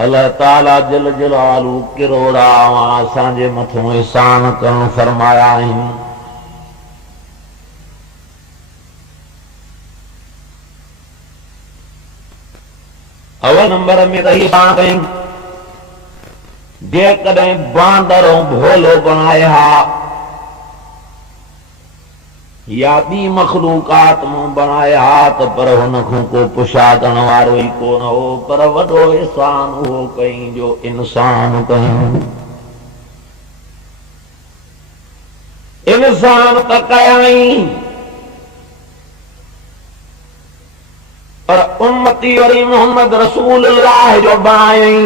अल्लाह ताला जल जलालू किरोड़ा असांजे मथों एहसान करण फरमाया आहिनि। अवल नंबर में त ईशान कई जेकॾहिं बांदर ऐं भोलो बणाया या ॿी मखलूकात मूं बणाया त पर हुन खां को पुछा करण वारो ई कोन हो, पर वॾो एहसान उहो कई जो इंसान कयूं। इंसान त कयाई पर उम्मती वरी मोहम्मद रसूल अल्लाह जो बणायई।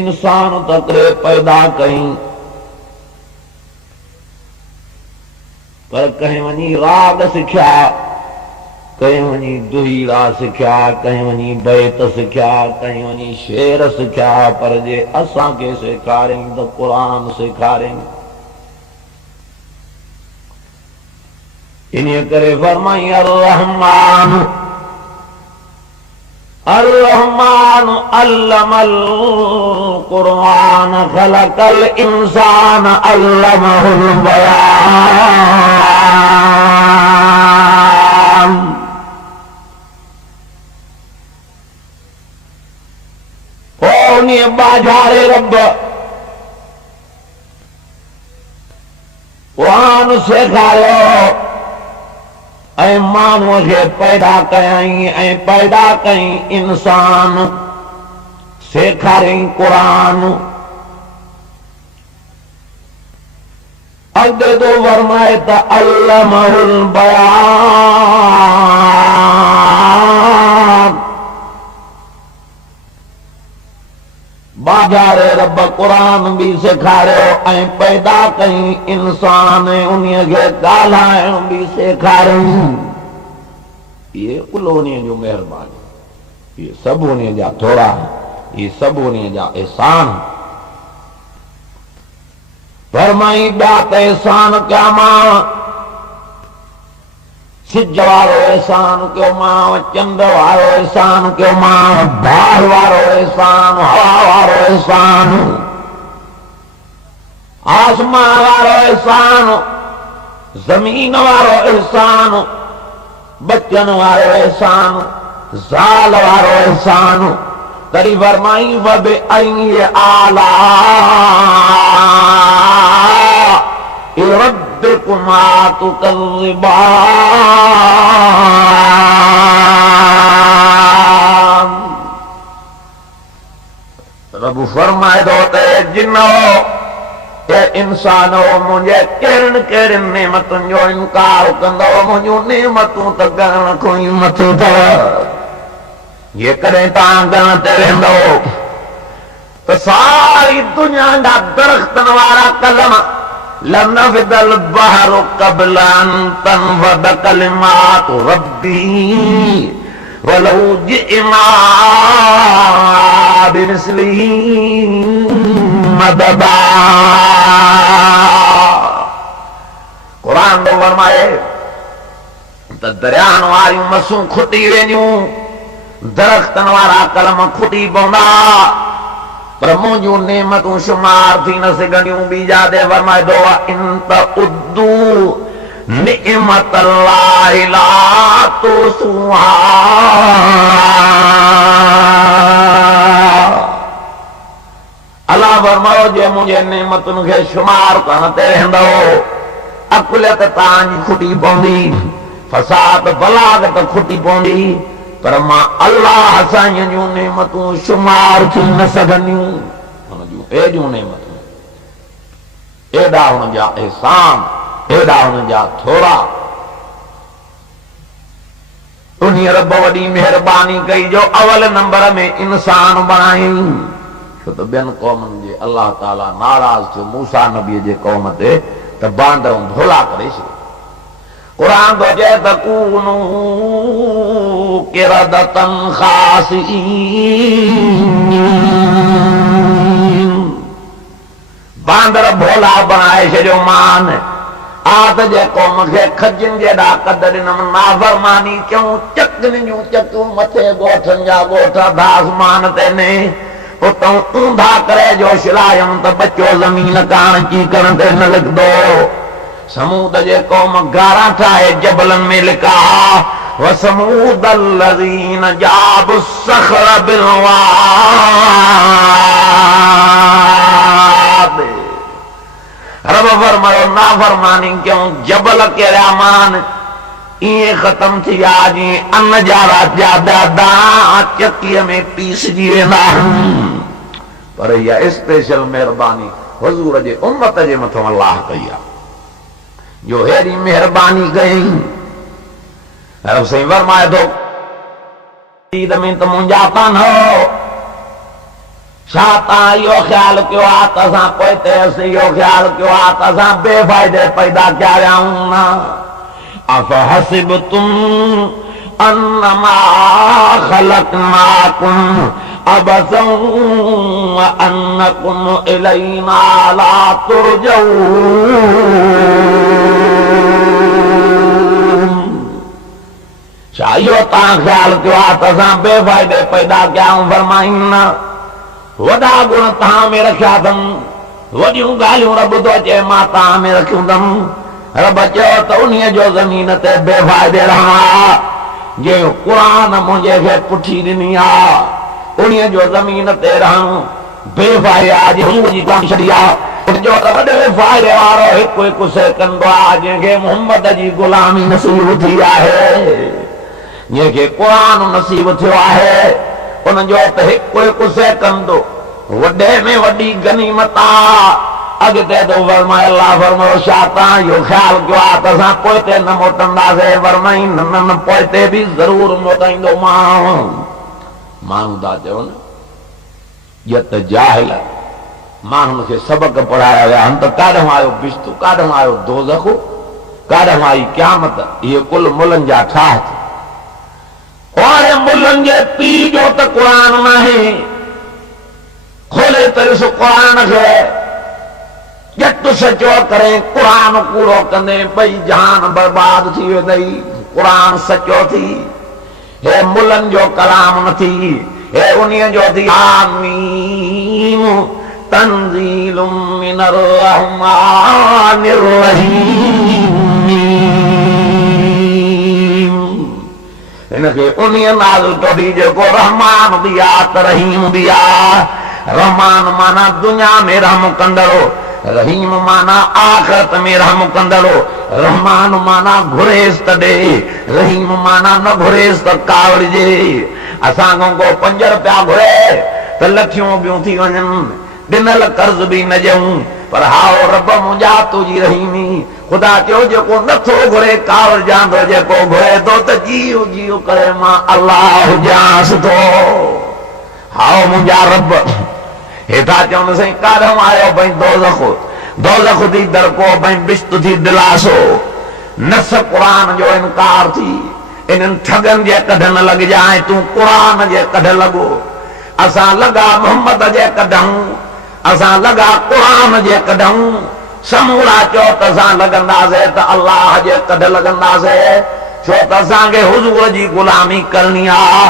इंसान त करे पैदा कई पर कहीं वञी राग सिखिया, कहीं वञी दुहीड़ा सिखिया, कहीं वञी बैत सिखिया, कहीं वञी शेर सिखिया, पर जे असांखे सेखारियईं त क़ुरान सेखारियईं। इन्हीअ करे फरमाई अर्रहमान अर्रहमान अल्लमल क़ुरआन खलकल इंसान अल्लमहुल बयान। उन्हीअ बाजारे रब क़ुरान सेखारियो ऐं माण्हूअ खे पैदा कयई ऐं पैदा कई इंसान सेखारियईं क़ुरान। अॻिते तो फरमाए त अल्लमहुल बयान, बाजारे रब क़ुरान भी सेखारियो ऐं पैदा कई इंसान उन्हीअ खे ॻाल्हाइण भी सेखारियईं। ये उन्हीअ जो महिरबानी, ये सब उन्हीअ जा थोड़ा, ये सब उन्हीअ जा एहसान। फरमाई ॿिया त एहसान कया मां, सिज वारो एहसान कयो मां, चंड वारो एहसान कयो मां, बाहि वारो एहसान, हवा वारो एहसान, आसमान वारो एहसान, जमीन वारो एहसान, बच्चन वारो एहसान, ज़ाल वारो एहसान। तरी फरमाई वबे आई आला रब्बिकुमा तुकज़्ज़िबान। रब फरमाए थो त जिनो ए इंसानो मुंहिंजे कहिड़ियुनि कहिड़ियुनि नेमतुनि जो इनकार कंदो, मुंहिंजूं नेमतूं त ॻणण खां ई मथे अथव। जेकॾहिं तव्हां ॻण ते रहंदो त सारी दुनिया जा दरख़्तनि वारा कलम लनफ़िदल बहरु क़ब्ल अन तनफ़द कलिमातु रब्बी वलौ जिअना बिमिस्लिही मददा। क़ुरान तो फरमाए त दरियाहनि वारियूं मसूं खुटी वेंदियूं, दरख़्तनि वारा कलम खुटी पवंदा, पर मुंहिंजूं नेमतूं शुमार थी न सघंदियूं। बीजा ते फरमाए थो इन त उद्दू निअमतल्लाहि ला तुहसूहा। अल्लाह फरमायो जे मुंहिंजे नेमतुनि खे शुमार करण ते रहंदो, अकुलियत तव्हांजी खुटी पवंदी, फसाद बलागत खुटी पवंदी, पर मां अल्लाह साईं जूं नेमतूं शुमार थी न सघंदियूं। हुन जूं एॾियूं नेमतूं, एॾा हुन जा एहसान, एॾा हुन जा थोरा। उन्हीअ रब वॾी महिरबानी कई जो अवल नंबर में इंसान बणायईं। छो त ॿियनि क़ौमनि जे अल्लाह ताला नाराज़ थियो मूसा नबीअ जे क़ौम ते त बांदर भोला करे छॾियो। क़ुरान तो चए त कूनू किरदतन ख़ासिईन, बांदर भोला बणाए छॾियो मान। आद जे कौम खे खजन जेड़ा कदर ॾिनमि नाफ़रमानी क्यों चकनि जूं चकूं मथे ॻोठनि जा ॻोठ आसमान ते ने उतों ऊंधा करे जो शिलायम त बचो ज़मीन कान चीकण ते न लिखदो समूद जे कौम गारा ठाहे जबलन में लिखा व समूद الذين جابوا الصخر بالواد रब फरमायो नाफरमानी क्यों जबल के रहमान ये खत्म थी आज अन्न जा राजा दादा चक्कीअ में पीसजी वेंदा पर इहा स्पेशल मेहरबानी हुजूर जे उम्मत जे मथां अल्लाह कई आहे जो हेड़ी मेहरबानी कई रब साईं फरमाए थो ईद में त मुंहिंजा कान हो छा तव्हां इहो ख़्यालु कयो आहे त असां पोइ ते इहो ख़्यालु कयो आहे त असां बेफ़ाइदे पैदा कया विया आहियूं न अफ़हसिबतुम अन्नमा ख़लक़नाकुम अबसन व अन्नकुम इलैना ला तुरजऊन छा इहो तव्हां ख़्यालु कयो आहे त असां बेफ़ाइदे पैदा कया आहियूं फरमाईनि न वॾा गुण तव्हां में रखिया अथमि वॾियूं ॻाल्हियूं रब थो चए मां तव्हां में रखियूं अथमि रब चयो त उन्हीअ जो ज़मीन ते बेफ़ाइदे रहा जे क़ुरान मुंहिंजे खे पुठी ॾिनी आहे उन्हीअ जो ज़मीन ते रहूं बेफ़ाइदे आज हुजूर जी कौम छॾी आहे जो त वॾे फ़ाइदे वारो हिकु हिकु सेकंदो आहे जंहिंखे मुहम्मद जी ग़ुलामी नसीब थी आहे जंहिंखे क़ुरान नसीब थियो आहे उन जो त हिकु हिकु सेकंदो वॾे में वॾी गनीमत आहे अॻिते तो फरमाए अल्लाह फरमायो छा तव्हां इहो ख़्यालु कयो आहे त असां पोइ ते न मोटंदासीं फरमाई न पोइ ते बि ज़रूरु मोटाईंदो माण्हू था चवनि ॼत जाहिल माण्हुनि खे सबक पढ़ाया विया आहिनि त काॾां आयो बिश्तू काॾां आयो दोज़ख काॾां आई क़यामत इहे कुल मुलनि जा ठाह और मुलनि जे पीउ जो त क़ुरान नाहे खोले त ॾिस क़ुरान खे ॼट सचो करे क़ुरान कूड़ो कंदे ॿई जान बर्बाद थी वेंदई क़ुरान सचो थी हे मुलनि जो कलाम न थी हे उन्हीअ जो थी आमीन तंज़ीलुम मिनर रहमानिर रहीम इनखे उन्हीअ नाज़िल कबी जेको रहमान बि आहे त रहीम बि आहे रहमान माना दुनिया में रहम कंदड़ो रहीम माना आख़िरत में रहम कंदड़ो रहमान माना घुरेस त ॾे रहीम माना न घुरेस त कावड़िजे असां को 5 रुपया घुरे त लखियूं ॿियूं थी वञनि ॾिनल कर्ज़ बि न ॾियूं पर हाओ रब मुंहिंजा तुंहिंजी रहीमी ख़ुदा चयो जेको नथो घुरे कावड़ जांदो जेको घुरे थो त जीव जीव करे मां अल्लाह हुजांसि थो हाओ मुंहिंजा रब हेठा चवनि साईं काॾां आयो भई दोज़ख थी दरको भई बिश्त थी दिलासो नस क़ुरान जो इनकार थी इन्हनि ठगनि जे कढ न लॻजांइ तूं क़ुरान जे कढ लॻो असां लॻा मोहम्मद जे कढूं असां लॻा क़ुरान जे कढूं समूरा चओ त असां लॻंदासीं त अल्लाह जे कढ लॻंदासीं छो त असांखे हुजूर जी ग़ुलामी करणी आहे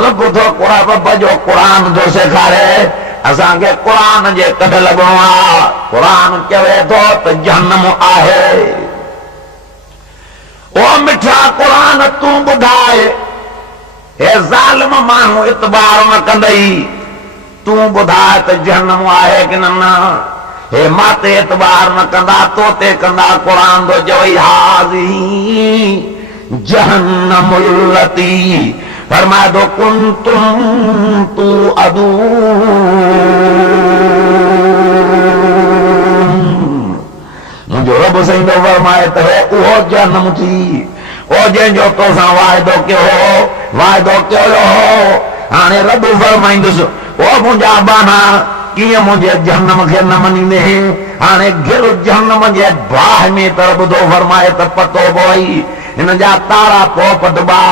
रब थो रब जो क़ुरान थो सेखारे असांखे क़ुरान जे कढ लॻणो आहे क़ुरान चवे थो त जहन्नम आहे ओ मिठा क़ुरान तूं ॿुधाए हे ज़ालिम माण्हू इतबार न कंदई तूं ॿुधाए त जहन्नम आहे कि न हे माते एतबार न कंदा तो ते कंदा क़ुरान थो चवई हाज़ी जहन्नमुल्लती फरमाए थो कुंतुम तू अदू मुंहिंजो रब साईं थो फरमाए त उहो जहन्नम थी ओ जंहिंजो तोसां वाइदो कयो हो हाणे रब फरमाईंदुसि ओ मुंहिंजा बाना कीअं मुंहिंजे जहन्नम खे न मञींदे हाणे गिर जहन्नम जे बाहि में त रब थो फरमाए त पतो पवई हिन जा तारा पोइ पटबा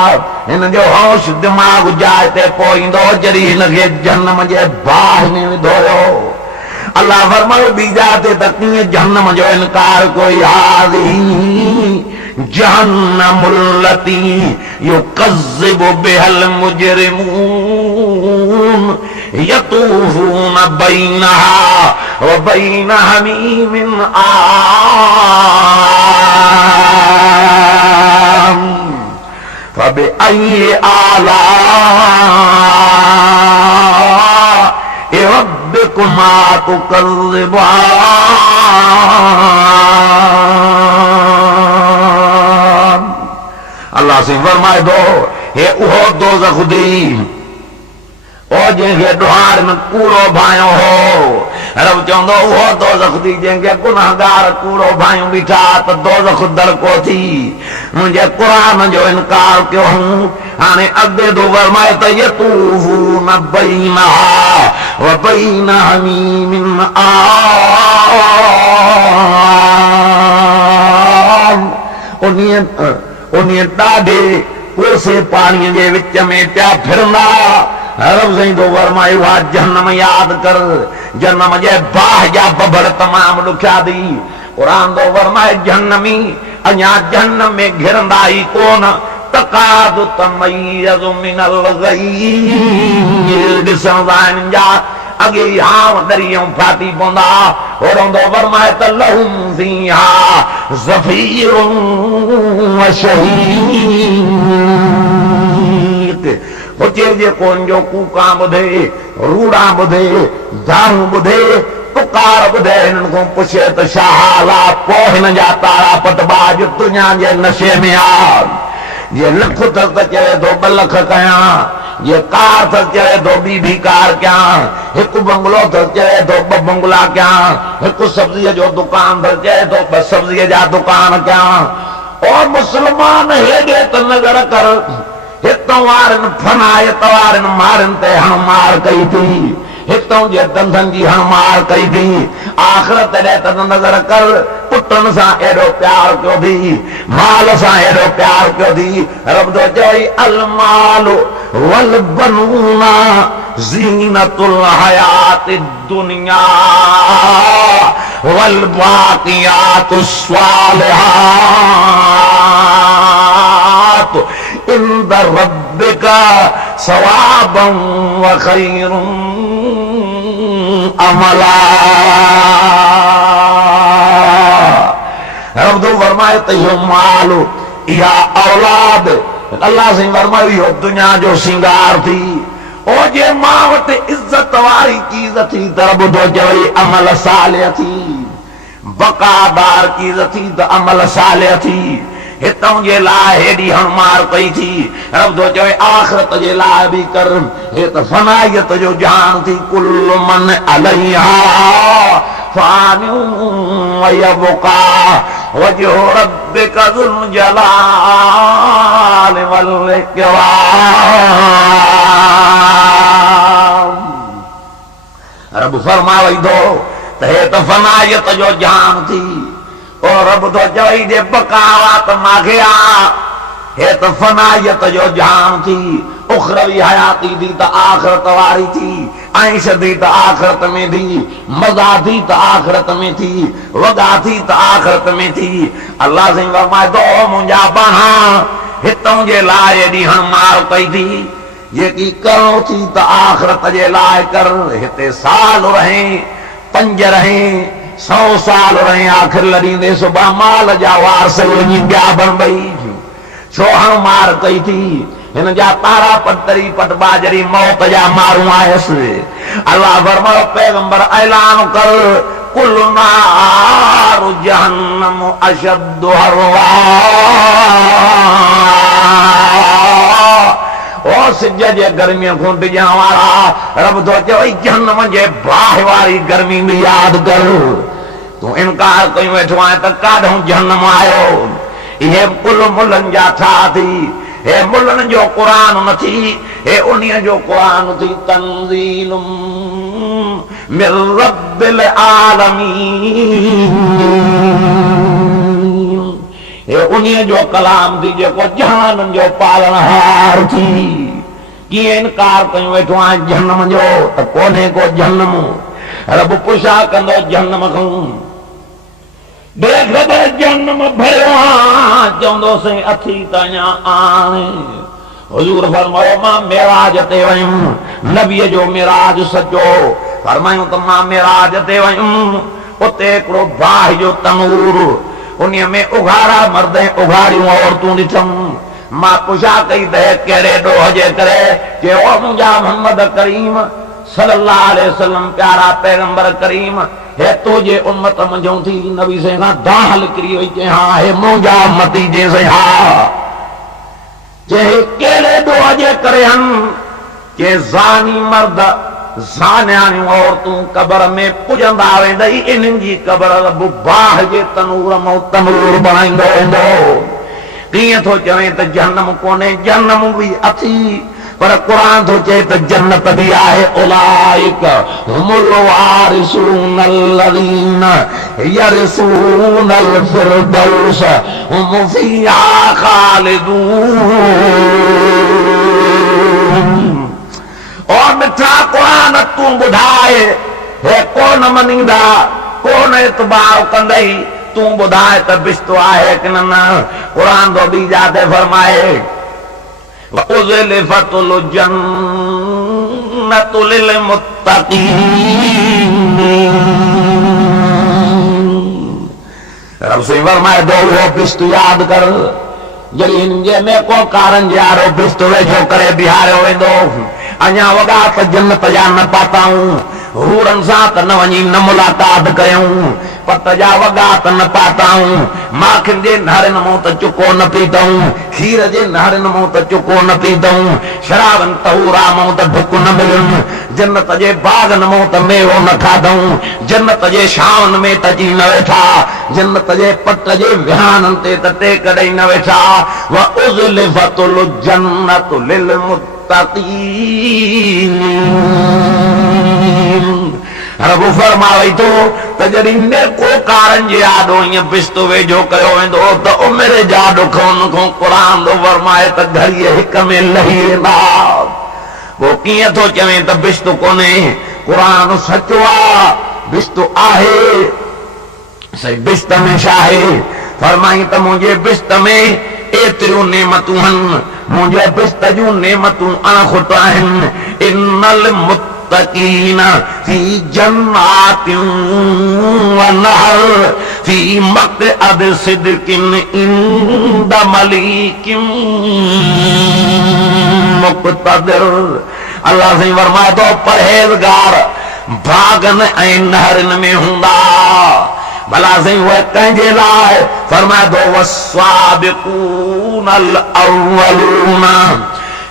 हिन जो होश दिमाग़ जाइ ते पोइ ईंदो जॾहिं हिनखे जहन्नम जे बाहि में विधो हुयो अल्लाह फरमायो बीजा ते तकीए जहन्नम जो इनकार कोई हाज़ी जहन्नमुल्लती युकज़्ज़िबु बिहल मुजरिमून यतूफून बैनहा व बैन हमीमिन आन फबिअय्यि आलाइ रब्बिकुमा तुकज़्ज़िबान। अल्लाह से फरमाए दो हे उहो दोज़ख दी ओ जंहिंखे ॾुहार में कूड़ो भायो हो। रब चवंदो उहो दोज़ख दी जंहिंखे गुनाहगार कूड़ो भायूं बीठा त दोज़ख दड़को थी। मुंहिंजे क़ुरान जो इनकार कयो हूं हाणे अॻिते दो फरमाए त यतूफ़ून बैनहा व बैन हमीमिन आन। उन्हीअ ॾाढे कोसे पाणीअ जे विच में पिया फिरंदा। रब साईं तो फरमायो आहे जहन्नम यादि कर जहन्नम जे बाह जा बबड़ तमामु ॾुखिया थी। क़ुरान तो फरमाए जहन्नमी अञा जहन्नम में घिरंदा ई कोन तकादु तमय्यज़ु मिनल ग़य्ज़। ॾिसंदा आहिनि जा अॻे ई हाव दरियूं फाटी पवंदा। होरंदो फरमाए त लहुम फ़ीहा ज़फ़ीरुन व शहीक़। हुचे जेको जो कूकां ॿुधे रूड़ा ॿुधे दारूं ॿुधे पुकार ॿुधे हिननि खां पुछे त छा हाल आहे पोइ हिन जा तारा पटबाज दुनिया जे नशे में आहे। जे लख अथसि त चए थो 2 लख कयां, जे कार अथसि चए थो ॿी भी कार कयां, हिकु बंगलो अथसि चए थो 2 बंगला कयां, हिकु सब्ज़ीअ जो दुकान अथसि चए थो 2 सब्ज़ीअ जा दुकान कयां। ओ मुस्लमान हेॾे त नज़र कर हितां वारनि फनायत वारनि मारनि ते हणमार कई थी, हितां जे धंधनि जी हणमार कई थी। आख़िरत ॾे त नज़र कर पुटनि सां एॾो प्यार कयो थी, माल सां एॾो प्यार कयो थी। रब तो चई अल मालु वल बनूना ज़ीनतुल हयाति दुनिया वल बाक़ियातुस सालिहात इंद रब्बिका सवाबन व खैरुन अमला। रब तो फरमाए त इहो माल इहा औलाद अल्लाह से फरमायो इहो दुनिया जो सिंगार थी। ओ जे मां वटि इज़त वारी चीज़ थी त रब तो चवे अमल सालिह थी, बक़ादार चीज़ थी त अमल सालिह थी। हितां जे लाइ हेॾी हणमार कई थी। रब तो चवे आख़िरत जे लाइ बि कर। हे त फनायत जो जान थी। कुल्लु मन अलैहा फ़ानियुन व यबक़ा वजहु रब्बिका ज़ुल जलालि वल इकराम। रब फरमावे थो त हे त फनायत जो जान थी। और रब तो चवई जे बकावत मांगे आ हे त फनायत जो जान थी। उखरवी हयाती थी त आख़िरत वारी थी, ऐश थी त आख़िरत में थी, मज़ा थी त आख़िरत में थी, वगा थी त आख़िरत में थी। अल्लाह से फरमाए थो मुंहिंजा बाणा हितां जे लाइ एॾी हणमार कई थी जेकी करणो थी त आख़िरत जे लाइ कर। हिते साल रहे 5 रहे 100 साल रहे आख़िर लड़ींदे सुबह माल जा वारस वञी ॿिया बणबई छो हणमार कई थी। हिन जा तारा पतरी पटबाजरी मौत जा माण्हू आयसि। अल्लाह फरमायो पैगंबर ऐलान कर कुल नारु जहन्नम अशद्दु हरवा। ओ सिज जे गर्मीअ खां डिॼण वारा रब तो चवई जहन्नम जे बाहि वारी गर्मी बि यादि कर। तूं इनकार कयूं वेठो आहीं त काॾों जहन्नम आयो। इहे कुल मुलनि जा छा थी? हे मुलनि जो क़ुरान न थी, हे उन्हीअ जो क़ुरान थी। तंज़ीलुम मिर रब्बिल आलमीन। हे उन्हीअ जो कलाम थी जेको जहाननि जो पालनहार थी। कीअं इनकार कयूं वेठो आहीं जहन्नम जो? त कोन्हे को जहन्नम। रब पुछा कंदो जहन्नम खां देख दे जहन्नम भरियो चवंदो से अथी तया आणे हुजूर फरमायो मां मेराज ते वयुमि नबीअ जो मेराज सचो फरमायूं त मां मेराज ते वयुमि उते हिकिड़ो बाहि जो तनूर उन में उघाड़ा मर्द उघाड़ियूं औरतूं ॾिठमि मां पुछा कई त कहिड़े ॾोह जे करे चयो मुंहिंजा मोहम्मद करीम सल्लल्लाहु अलैहि वसल्लम प्यारा पैगंबर करीम हे तुझे उम्मत मंझों थी नबी से खां दाहल किरी वई चई हा हे मुंहिंजा उम्मती जे से हा चई कहिड़े ॾोह जे करे हन के ज़ानी मर्द ज़ानियाणियूं औरतूं कबर में पुॼंदा वेंदई इन्हनि जी कबर रब बाहि जे तनूर मां तनूर बणाईंदो वेंदो कीअं थो चवे त जहन्नम कोन्हे जहन्नम बि अथी पर क़ुरान थो चए त जन्नत बि आहे उलाइक हुमुल वारिसून अल्लज़ीन यरिसूनल फिरदौस हुम फ़ीहा ख़ालिदून और मिठा कुरान तूं ॿुधाए हे कोन मञींदा कोन इतबार कंदई तूं ॿुधाए त बिश्तो आहे कि न कुरान तो ॿी जाते फरमाए वउज़लिफ़तुल जन्नतु लिल मुत्तक़ीन रब से फरमाए दो वो बिश्तो याद कर जॾहिं हिन जे में को कारन यारो बिश्तो वेझो करे बिहारियो वेंदो अञा वॻा त जन्नत जा न पाताऊं हूरनि सां त न वञी न मुलाक़ात कयूं पत जा वॻा त न पाताऊं माखियुनि जे नारनि मूं त चुको न पीतऊं खीर जे नारनि मूं त चुको न पीतऊं शराबनि तहूरा मूं त ढुक न मिलियुनि जन्नत जे बागनि मूं त मेवो न खाधऊं जन्नत जे छांवनि में त अची न वेठा जन्नत जे पट जे विहाननि ते त टेक ॾेई न वेठा वउज़लिफ़तुल जन्नतु लिल मुत्तक़ीन रब फरमावे थो त जॾहिं नेकोकारनि जे आॾो ईअं बिश्तो वेझो कयो वेंदो त उमिरि जा ॾुख उन खां क़ुरान थो फरमाए त घड़ीअ हिक में लही वेंदा पोइ कीअं थो चवे त बिश्तो कोन्हे क़ुरान सचो आहे बिश्तो आहे सही बिश्त में छा आहे फरमाई त मुंहिंजे बिश्त में एतिरियूं नेमतूं आहिनि मुंहिंजे बिश्त जूं नेमतूं अणखुट आहिनि इन्नल मुत्तक़ीन फी जन्नातिन व नहर फी मक़अद सिद्किन इंद मलीकिन मुक़तदिर अल्लाह से फरमाए थो परहेज़गार बागन ऐं नहरनि में हूंदा भला साईं उहे कंहिंजे लाइ फरमाए थो वस्साबिक़ूनल अव्वलून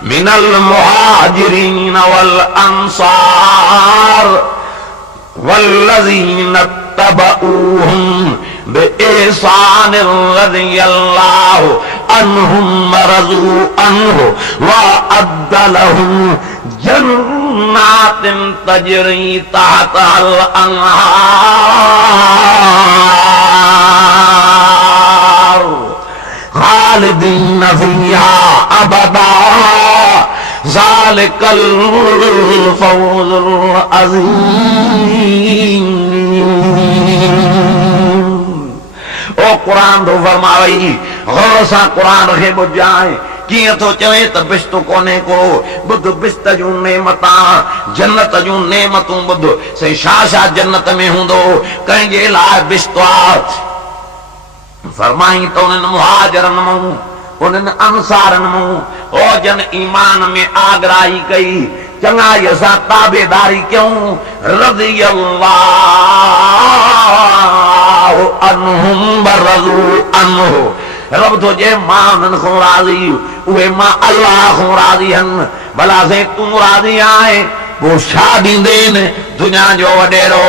मिनल मुहाजिरीन वल अंसार वल्लज़ीन तबऊहुम बिइहसान रज़ियल्लाहु अन्हुम वरज़ू अन्हु वअद्द लहुम जन्नातिन तजरी तहतल अन्हार खालिदीन फीहा अबदा ज़ालिकल फौज़ुल अज़ीम ओ कुरान तो फरमावई गौर सां कुरान खे ॿुधाए कीअं थो चवे त बिश्तो कोन्हे को ॿुध बिश्त जूं नेमतां जन्नत जूं नेमतूं ॿुध से छा छा जन्नत में हूंदो कंहिंजे लाइ बिश्तो आहे फरमाई त उन्हनि मुहाजिरनि मूं उन्हनि अंसारनि मूं ओ जन ईमान में आगराई कई चङाईअ सां ताबेदारी कयूं रज़ियल्लाहु अन्हुम वरज़ू अन्हु रब तो जे मां उन्हनि खां राज़ी उहे मां अल्लाह खां राज़ी आहिनि भला से तूं राज़ी आहीं पोइ छा ॾींदे दुनिया जो वॾेरो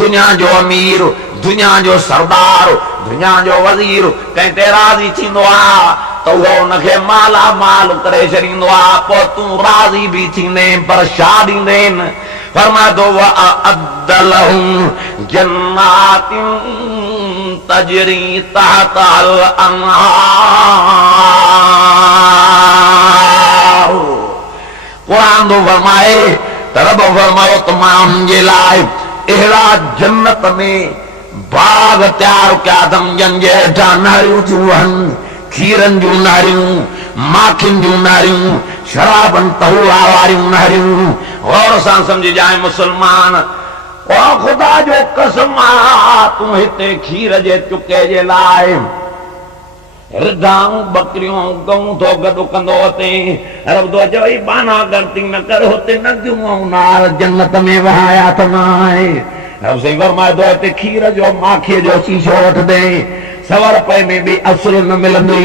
दुनिया जो अमीर दुनिया जो सरदार दुनिया जो वज़ीर कंहिं ते राज़ी थींदो आहे त उहो उनखे माला माल करे छॾींदो आहे पोइ तूं राज़ी बि थींदे पर छा ॾींदे फरमाए थो वअद्द लहुम जन्नातिन तजरी तहतल अन्हार कुरान तो फरमाए त रब फरमायो तमाम जे लाइ अहिड़ा जन्नत में बाग तैयार कया अथमि जंहिंजे हेठां नहरियूं थियूं वहनि, खीरनि जूं नहरियूं, माखियुनि जूं नहरियूं, शराबनि तहुरा वारियूं नहरियूं। गौर सां समझजाए मुसलमान, ओ खुदा जो कसम आ, तूं हिते खीर जे चुके जे लाइ रिधाऊं बकरियूं गऊं थो गॾु कंदो अथई। रब थो चवई बाना गणती न कर, हुते नदियूं ऐं नार जन्नत में वहाया अथमांइ। रब साईं फरमाए थो हिते खीर जो माखीअ जो शीशो वठंदे, 100 रुपए में भी असुल न मिलंदी,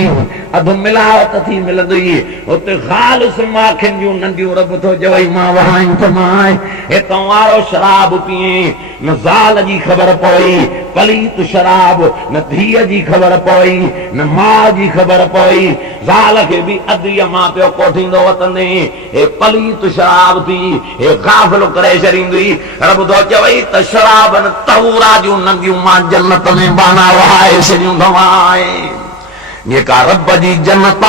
अधु मिलावट थी मिलंदी। हुते ख़ालिस माखियुनि जूं नंढियूं रब थो चवई मां वहायूं थमांइ। हितां वारो शराब पीए, न ज़ाल जी ख़बर पवई पलीत शराब, न धीअ जी ख़बर पवई, न माउ जी ख़बर पवई। ज़ाल खे बि अदीअ मां पियो कोठींदो वतंदे, हे पलीत शराब थी, हे गाफ़िल करे छॾींदी। रब थो चवई त शराबनि तहुरा जूं नंढियूं मां जन्नत में बाना वहाए छॾियूं थमांइ। जेका रब जी जन्नत आ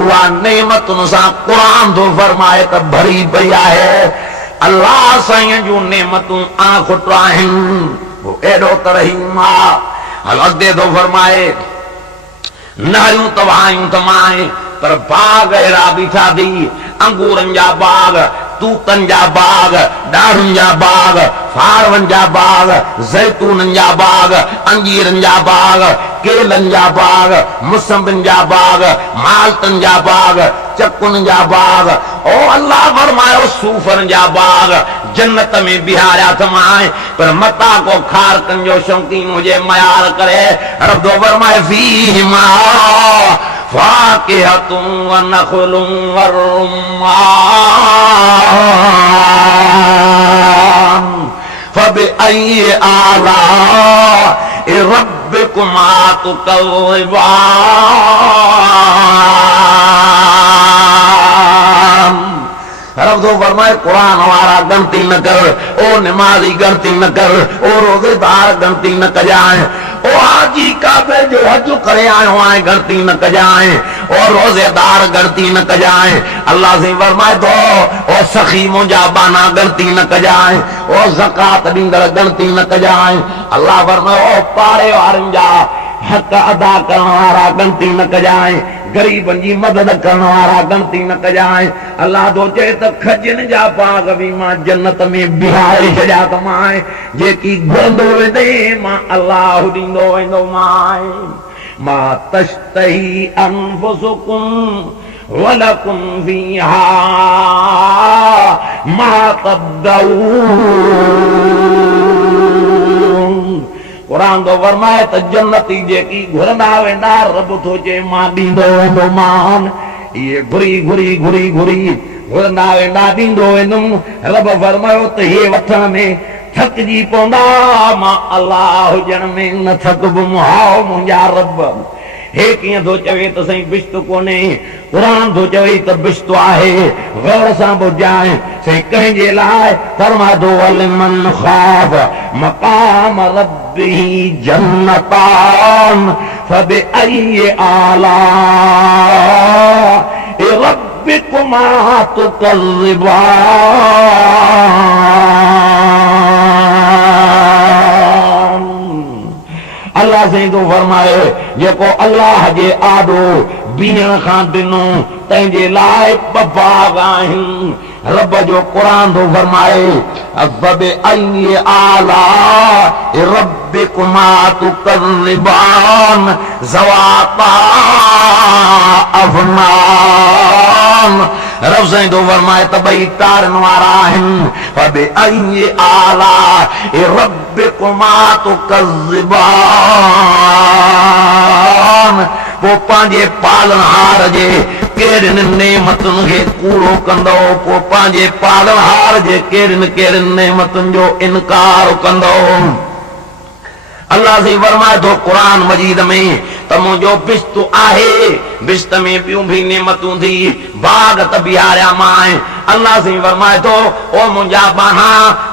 उहा नेमतुनि सां क़ुरान थो फरमाए त भरी पई आहे। अल्लाह साईं जूं नेमतूं आख़ुट आहिनि, वो एॾो त रहीम आ। अॻिते थो फरमाए नहरियूं त वहायूं थमांइ, पर बाग अहिड़ा बीठा थी, अंगूरनि जा बाग, तूतनि जा बाग, ॾाढ़ुनि जा बाग, फारवनि जा बाग, ज़ैतूननि जा बाग, अंजीरनि जा बाग, केलनि जा बाग, मुसंबिन जा बाग, माल्टनि जा बाग, चकुनि जा बाग। ओ अल्लाह फरमायो सूफ़नि जा बाग जन्नत में बिहारिया थमांइ, पर मता को खारकनि जो शौक़ीन हुजे मयार करे। रब थो फरमाए फ़ीहिमा फ़ाकिहतुन व नख़लुन व रुम्मान फ़बिअय्यि आलाइ रब्बिकुमा तुकज़्ज़िबान। रब तो फरमाए कुरान वारा गणती न कर, ओ नमाज़ी गणती न कर, ओ रोज़ेदार गणती न कजाए, ओ हाजी काबे जो हज करे आयो आए गणती न कजाए, ओ रोज़ेदार गणती न कजाए। अल्लाह से फरमाए तो ओ सखी मुंहिंजा बाना गणती न कजाए, ओ ज़कात ॾींदड़ गणती न कजाए। अल्लाह फरमाए ओ पाड़े वारनि जा हक़ अदा करण वारा गणती न कजाए, गरीबनि जी मदद करण वारा गणती न कजाए। अल्लाह तो चए त खजनि जा बाग बि मां जन्नत में बिहारे छॾिया थमांइ, जेकी घुरंदो वेंदे मां अल्लाह ॾींदो वेंदोमांइ। मा तश्तही अनफुसुकुम वलकुम फीहा मा तद्दऊन। कुरान तो फरमाए त जन्नती जेकी घुरंदा वेंदा रब थो चए मां ॾींदो वेंदोमान। इहे घुरी घुरी घुरी घुरी घुरंदा वेंदा ॾींदो वेंदुमि। रब फरमायो त इहे वठण में थकिजी पवंदा, मां अल्लाह हुजण में न थकबुमि, हाओ मुंहिंजा रब। हे कीअं थो चवे त साईं बिश्त कोन्हे, कुरान थो चवे त बिश्त आहे। गौर सां ॿुधाए साईं कंहिंजे लाइ फरमाए थो वलिमन ख़ाफ़ मक़ाम रब्बिही जन्नतान फ़बिअय्यि आलाइ रब्बिकुमा तुकज़्ज़िबान। अल्लाह से तो फरमाए जेको अल्लाह जे आॾो बीहण खां ॾिनो तंहिंजे लाइ ॿ बाग आहिनि। रब जो कुरान थो फरमाए फ़बिअय्यि आलाइ रब्बिकुमा तुकज़्ज़िबान ज़वाता अफ़नान। रब साईं तो फरमाए त ॿई तारनि वारा आहिनि। फ़बिअय्यि आलाइ रब्बिकुमा तुकज़्ज़िबान। पोइ पंहिंजे पालनहार जे कहिड़ियुनि नेमतुनि खे कूड़ो कंदो, पोइ पंहिंजे पालनहार जे कहिड़ियुनि कहिड़ियुनि नेमतुनि जो इनकार कंदो। अल्लाह से फरमाए थो कुरान मजीद में त मुंहिंजो बिश्त आहे, बिश्त में ॿियूं बि नेमतूं थी, बाग त बिहारिया मां। अल्लाह से फरमाए थो ओ मुंहिंजा बाना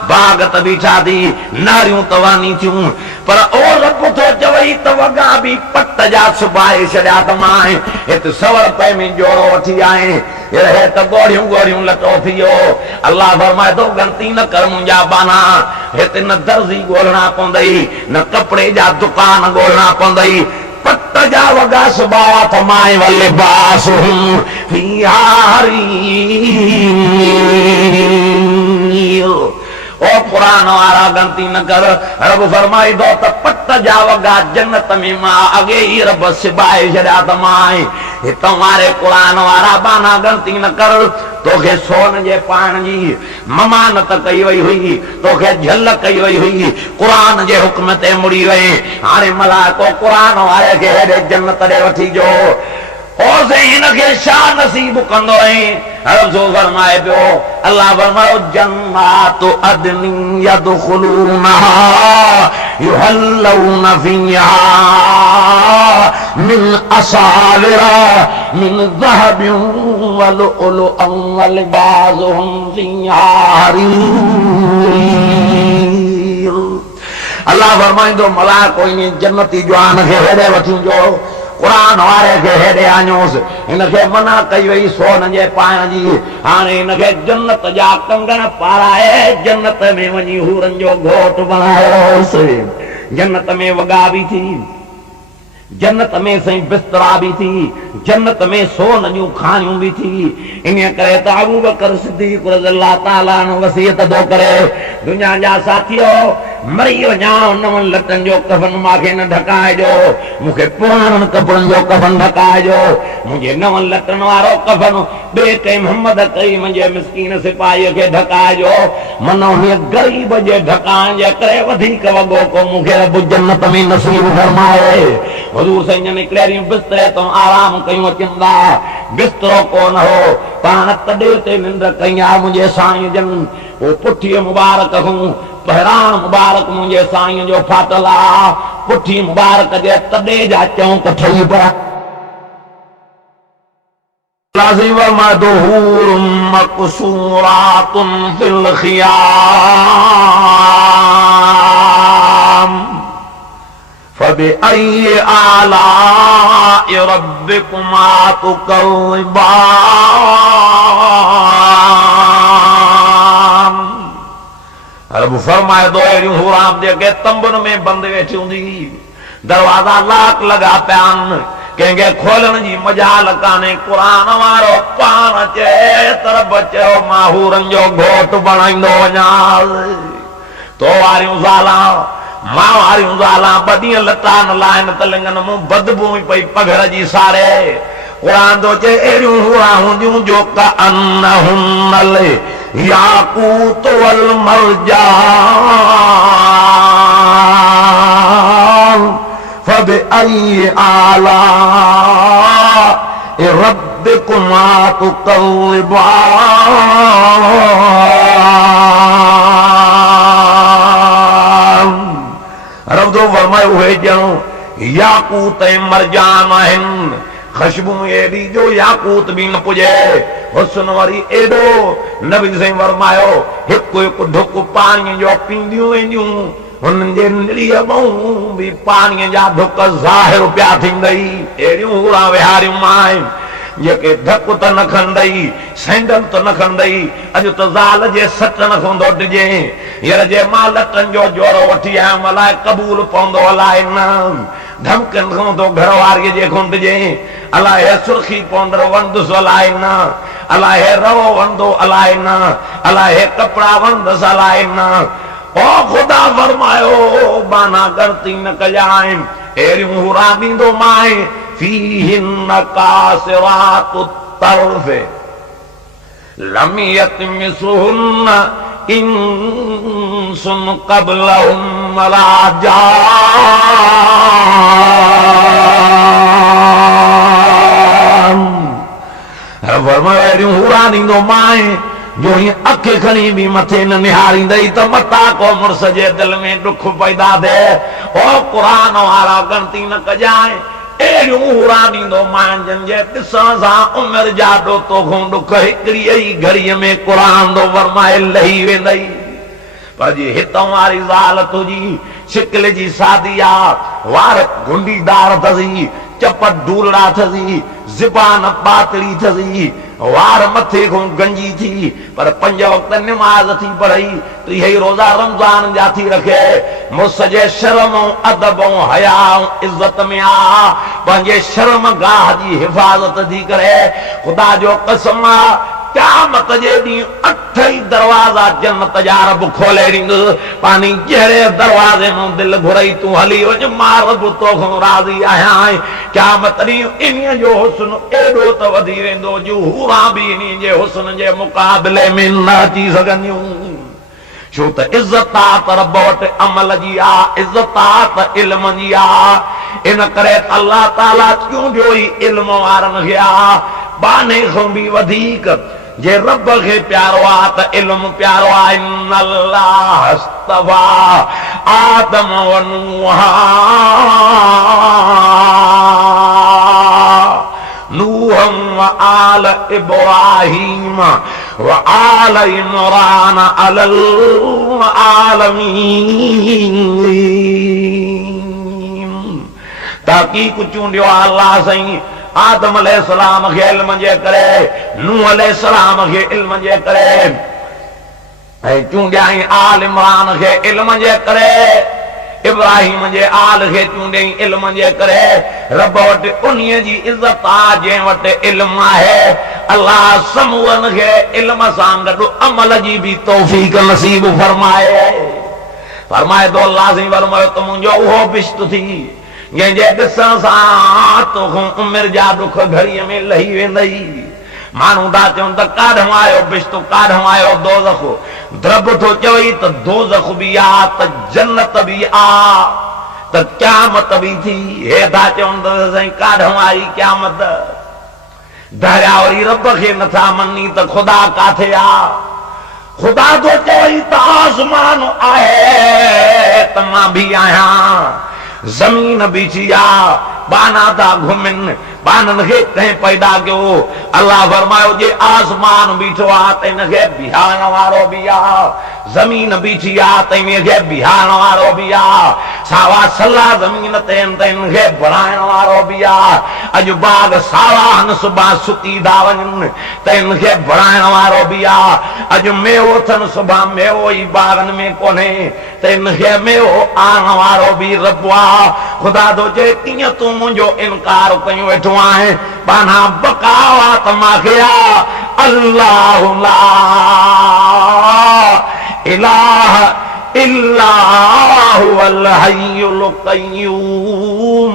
बाग त बीठा थी, नारियूं त वहनी थियूं, पर ओ रब थो चवई त वॻा बि पट जा सुभाए छॾिया त मां हिते 100 रुपए में जोड़ो वठी आए। रहे तो गोड़ियों गोड़ियों लटो थियो अल्लाह फरमाए तो गलती न कर मुंहिंजा बाना हिते न दर्जी ॻोल्हणा पवंदई न कपिड़े जा दुकान ॻोल्हणा पवंदई पट जा वॻा सुबाया त माए वले बास ओ कुरान वारा गलती न कर रब फरमाई दो त पट जा वॻा जन्नत में मां अॻे ई रब सिबाए छॾिया त माए हितां वारे कुरान वारा बाना गलती न कर तोखे सोन जे पाइण जी ममानत कई वई हुई तोखे झल कई वई हुई कुरान जे हुक्म ते मुड़ी वई हाणे मलाको कुरान वारे खे हेॾे जन्नत ॾे वठी जो ओसे हिनखे छा नसीब कंदो रसूल फरमाए पियो अल्लाह फरमायो जन्नातु अदनी यदखुलूनहा युहल्लून फीहा मिन असाविरा मिन ज़हबिन व लुअलुअन व लिबासुहुम फीहा हरीर अल्लाह फरमाईंदो मलाको इन जन्नती जवान खे हेॾे वठी जो कुरान वारे खे हेॾे आनियोसि हिनखे मना कई वई सोन जे पाइण जी हाणे हिनखे जन्नत जा कंगण पाराए जन्नत में वञी हूरनि जो घोट बणायोसि जन्नत में वॻा बि थी जन्नत में सही बिस्तरा भी थी जन्नत में सोन जूं खानियूं भी थी इन करे त अबू बकर सिद्दीक़ रज़ियल्लाहु ताला अन्हु वसियत थो करे दुनिया जा साथियो मरी वञा नवनि लटनि जो कफन मूंखे न ढकाइजो मूंखे पुराणनि कपिड़नि जो कफन ढकाइजो मुंहिंजे नवनि लटनि वारो कफन ॿिए कंहिं मोहम्मद कई मुंहिंजे मिसकीन सिपाहीअ खे ढकाइजो मन उन ग़रीब जे ढकाइण जे करे वधीक वॻो को मूंखे रब जन्नत में नसीब फरमाए हुजूर साईं निकिरिया बिस्तरे तो आराम कयूं अचंदा बिस्तरो कोन हो पाण तॾे ते निंड कई आहे मुंहिंजे साईं जन उहो पुठीअ मुबारक हूं पहिरान मुबारक मुंहिंजे साईं जो फाटल आहे पुठी मुबारक जे तॾे जा चौंक ठही पिया मक़सूरातुन फिल ख़ियाम फबिअय्यि आलाइ रब्बिकुमा तुकज़्ज़िबान रब फरमाए दो अहिड़ियूं हूराम जेके तंबुनि में बंदि वेठी हूंदी दरवाज़ा लाक लॻा पिया आहिनि कंहिंखे खोलण जी मजाल कान्हे क़ुरान वारो पाण चए तरब चयो मां हूरनि जो घोट बणाईंदो वञा तो वारियूं ज़ालां मां वारियूं ज़ालां ॿ ॾींहं लटा न लाहिनि त लिंगनि मूं बदबू पई पघर जी सारे क़ुरान थो चए अहिड़ियूं हूरां हूंदियूं जो कअन्नहुन्नल याकूत वल मरजान फबिअय्यि आलाइ रब्बिकुमा तुकज़्ज़िबान रब तो फरमायो उहे ॼणो याकूत ऐं मरजान आहिनि खुशबू एडी जो याकूत भी न पुजे हुस्न वरी एडो नबी साईं फरमायो हिकु हिकु ढुक पाणी जो पींदियूं वेंदियूं हुननि जे निड़ीअ ॿहूं बि पाणीअ जा ढुक ज़ाहिर पिया थींदई अहिड़ियूं हूरा विहारियूं मां जेके धक त न खंदई सैंडल त न खंदई अॼु त ज़ाल जे सट न खंदो ॾिजे हींअर जे मां लटनि जो जोड़ो वठी आयमि अलाए क़बूल पवंदो अलाए न धमकनि खां तो घर वारीअ जे खां ॾिजे अलाए सुर्खी पवंदड़ वंदुसि अलाए न अलाए रवो वंदो अलाए न अलाए कपिड़ा वंदसि अलाए न ओ ख़ुदा फरमायो बाना गलती न कया आहिनि अहिड़ियूं हूरा ॾींदो माए फीहिन्न कासिरातु तर्फ़ लम यतमिसुहुन्न इंसुन क़ब्लहुम वला जान फरमायो अहिड़ियूं हूरा ॾींदो माए जो हीअं अखि खणी बि मथे न निहारींदई त मता को मुड़ुस जे दिलि में ॾुख पैदा थिए ओ क़ुरान वारा गणती न कजाए अहिड़ियूं हूरा ॾींदो मां जन जे ॾिसण सां उमिरि जा ॾोतो खां ॾुख हिकिड़ी ई घड़ीअ में क़ुरान थो फरमाए लही वेंदई पर जी हितां वारी ज़ाल तुंहिंजी शिकिल जी सादी आहे वार गुंडीदार अथसि चपट ढूलड़ा अथसि ज़बान पातड़ी अथसि वार मथे को गंजी थी पर 5 वक्त नमाज थी पढ़ी तो यही रोजा रमजान जा थी रखे मुसजे शर्म अदब हया इज्जत में आ पंहिंजे शर्म गाह जी हिफाजत थी करे खुदा जो कसम क़यामत जे ॾींहुं 8 ई दरवाज़ा जन्नत जा रब खोले ॾींदो पानी जहिड़े दरवाज़े मां दिलि घुरई तूं हली वञ मां रब तोखां राज़ी आहियां क़यामत ॾींहुं इन्हीअ जो हुस्न एॾो त वधी वेंदो जो हूरा बि इन्हीअ जे हुस्न जे मुक़ाबले में न अची सघंदियूं छो त इज़त त रब वटि अमल जी आहे इज़त त इल्म जी आहे इन करे अल्लाह ताला चूंडियो ई इल्म वारनि खे आहे बाने खां बि वधीक जे रब खे प्यारो आहे त इल्म प्यारो आहे इन्नल्लाह अस्तफा आदम व नूहा नूहम व आल इब्राहीम व आल इमरान अलल आलमीन ताकीक चूंडियो अल्लाह साईं आदम अलैहिस्सलाम खे इल्म जे करे नूह अलैहिस्सलाम खे इल्म जे करे ऐं चूंडियाई आल इमरान खे इल्म जे करे इब्राहिम जे आल खे चूंडियई इल्म जे करे रब वटि उन्हीअ जी इज़त आहे जंहिं वटि इल्म आहे अल्लाह समूहनि खे इल्म सां गॾु अमल जी बि तौफ़ीक़ नसीब फरमाए थो अल्लाह साईं फरमायो त मुंहिंजो उहो बिश्त थी जंहिंजे ॾिसण सां तोखां उमिरि जा ॾुख घड़ीअ में लही वेंदई माण्हू था चवनि त काॾों आयो बिश्त काॾों आयो दोज़ख द्रब थो चवई त दोज़ख बि आहे त जन्नत बि आहे त क़यामत बि थी हे था चवनि त साईं काॾों आई क़यामत धरिया वरी रब खे नथा मञी त ख़ुदा काथे आहे ख़ुदा थो चवई त आसमान आहे त मां बि आहियां ज़मीन बि थी आहे बाना था घुमनि बाननि खे कंहिं पैदा कयो अल्लाह फरमायो जे आसमान बीठो आहे त हिनखे बिहारण वारो बि आहे ज़मीन बीठी आहे त हिनखे बिहारण वारो बि आहे सावा सला ज़मीन ते त हिनखे बढ़ाइण वारो बि आहे अॼु बाग सावा आहिनि सुभाणे सुकी था वञनि त हिनखे बढ़ाइण वारो बि आहे अॼु मेवो अथनि सुभाणे मेवो ई बागनि में कोन्हे त हिनखे मेवो आणण वारो बि रब आहे ख़ुदा थो चए कीअं तूं मुंहिंजो इनकार कयूं वेठो आहे बाना बकावा त मांखे अल्लाह ला इलाह इल्ला हुवल हय्युल क़य्यूम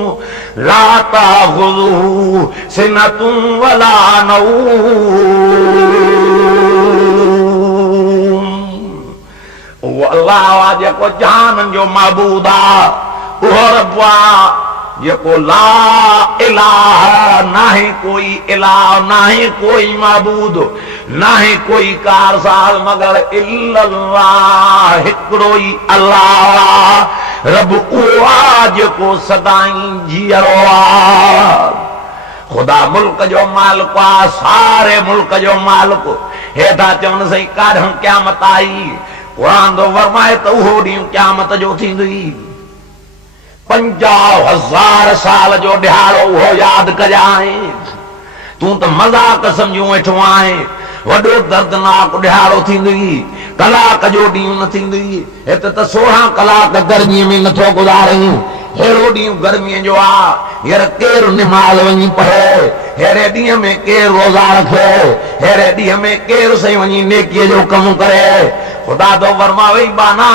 ला ताख़ुज़ुहु सिनतुन वला नौम उहो अल्लाह आहे जेको जहाननि जो महबूद आहे उहो रब आहे जेको ला इलाह नाहे कोई इलाह नाहे कोई महबूद नाहे कोई कारसाज मगर इल्लल्लाह हिकिड़ो ई अल्लाह रब उहो आहे जेको सदाई जीअरो आहे ख़ुदा मुल्क जो मालिक आहे सारे मुल्क जो मालिक हे था चवनि सही काॾों क़यामत आई क़ुरान थो फरमाए त उहो ॾींहुं क़यामत जो थींदी 50,000 साल जो ॾिहाड़ो उहो यादि कजांइ तूं त मज़ाक सम्झूं वेठो आहीं वॾो दर्दनाक ॾिहाड़ो थींदी कलाक जो ॾींहुं न थींदी हिते त 16 कलाक गर्मीअ में नथो गुज़ारियूं हेड़ो ॾींहुं गर्मीअ जो आहे हींअर केरु निमाज़ वञी पढ़े हेड़े ॾींहं में केरु रोज़ा रखे हेड़े ॾींहं में केरु साईं वञी नेकीअ जो कमु करे ख़ुदा थो फरमावे बाना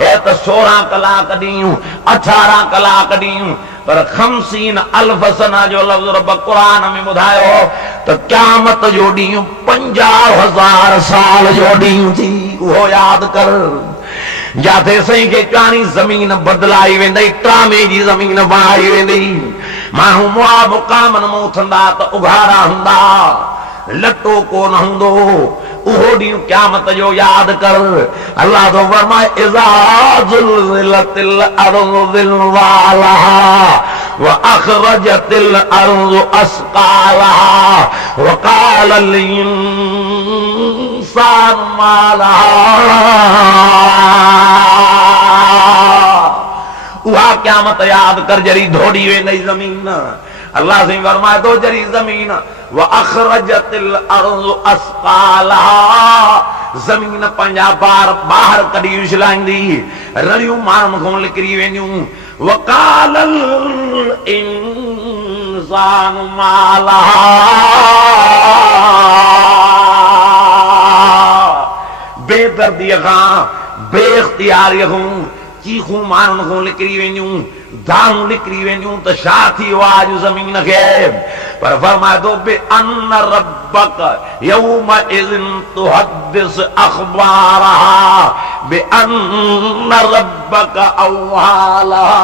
हे त 16 कलाक ॾींहुं 18 कलाक ॾींहुं पर 50,000 सना जो लफ़्ज़ रब क़ुरान में ॿुधायो त क़यामत जो ॾींहुं 50,000 साल जो ॾींहुं थी उहो यादि कर जाते सही के चाणी ज़मीन बदलाई वेंदई ट्रामे जी ज़मीन बणाई वेंदी माण्हू मुआ मुक़ामनि मां उथंदा त उघाड़ा हूंदा लटो कोन हूंदो उहो ॾींहुं क़यामत जो यादि कर अल्लाह थो फरमाए इज़ा ज़ुलज़िलतिल अर्ज़ु ज़िलज़ालहा व अख़रजतिल अर्ज़ु अस्क़ालहा व क़ालल इंसानु मा लहा उहा क़यामत यादि कर जॾहिं धोड़ी वेंदई ज़मीन अल्लाह से फरमाए तो जरी जमीन व अखरजतिल अर्ज़ु अस्क़ालहा जमीन पंजा बार बाहर कढी विछलाईंदी रड़ियूं माण्हुनि खां निकिरी वेंदियूं वकालल इंसानु मा लहा बेदर्दीअ खां बेइख्तियारीअ खां चीखूं माण्हुनि खां निकिरी वेंदियूं दारूं निकिरी वेंदियूं त छा थी वियो आहे अॼु ज़मीन खे पर फरमाए थो बे अन्न रब्बक यौमइज़िन तुहद्दिस अख़बारहा बे अन्न रब्बक औहा लहा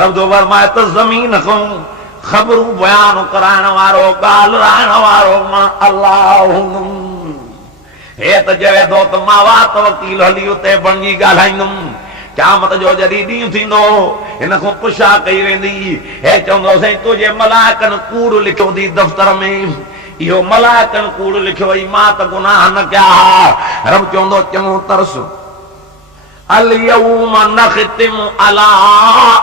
रब तो फरमाए त ज़मीन खां ख़बरूं बयान कराइण वारो ॻाल्हाइण वारो मां अल्लाह हूंदुमि हे त चवे थो त मां वात वकील हली उते बणजी ॻाल्हाईंदुमि क़यामत जो जॾहिं ॾींहुं थींदो हिन खां पुछा कई वेंदी हे चवंदो साईं तुंहिंजे मलाइकनि कूड़ लिखियो अथई दफ़्तर में इहो मलाइकनि कूड़ लिखियो वई मां त गुनाह न कया रब चवंदो चङो तरस اليوم نختم على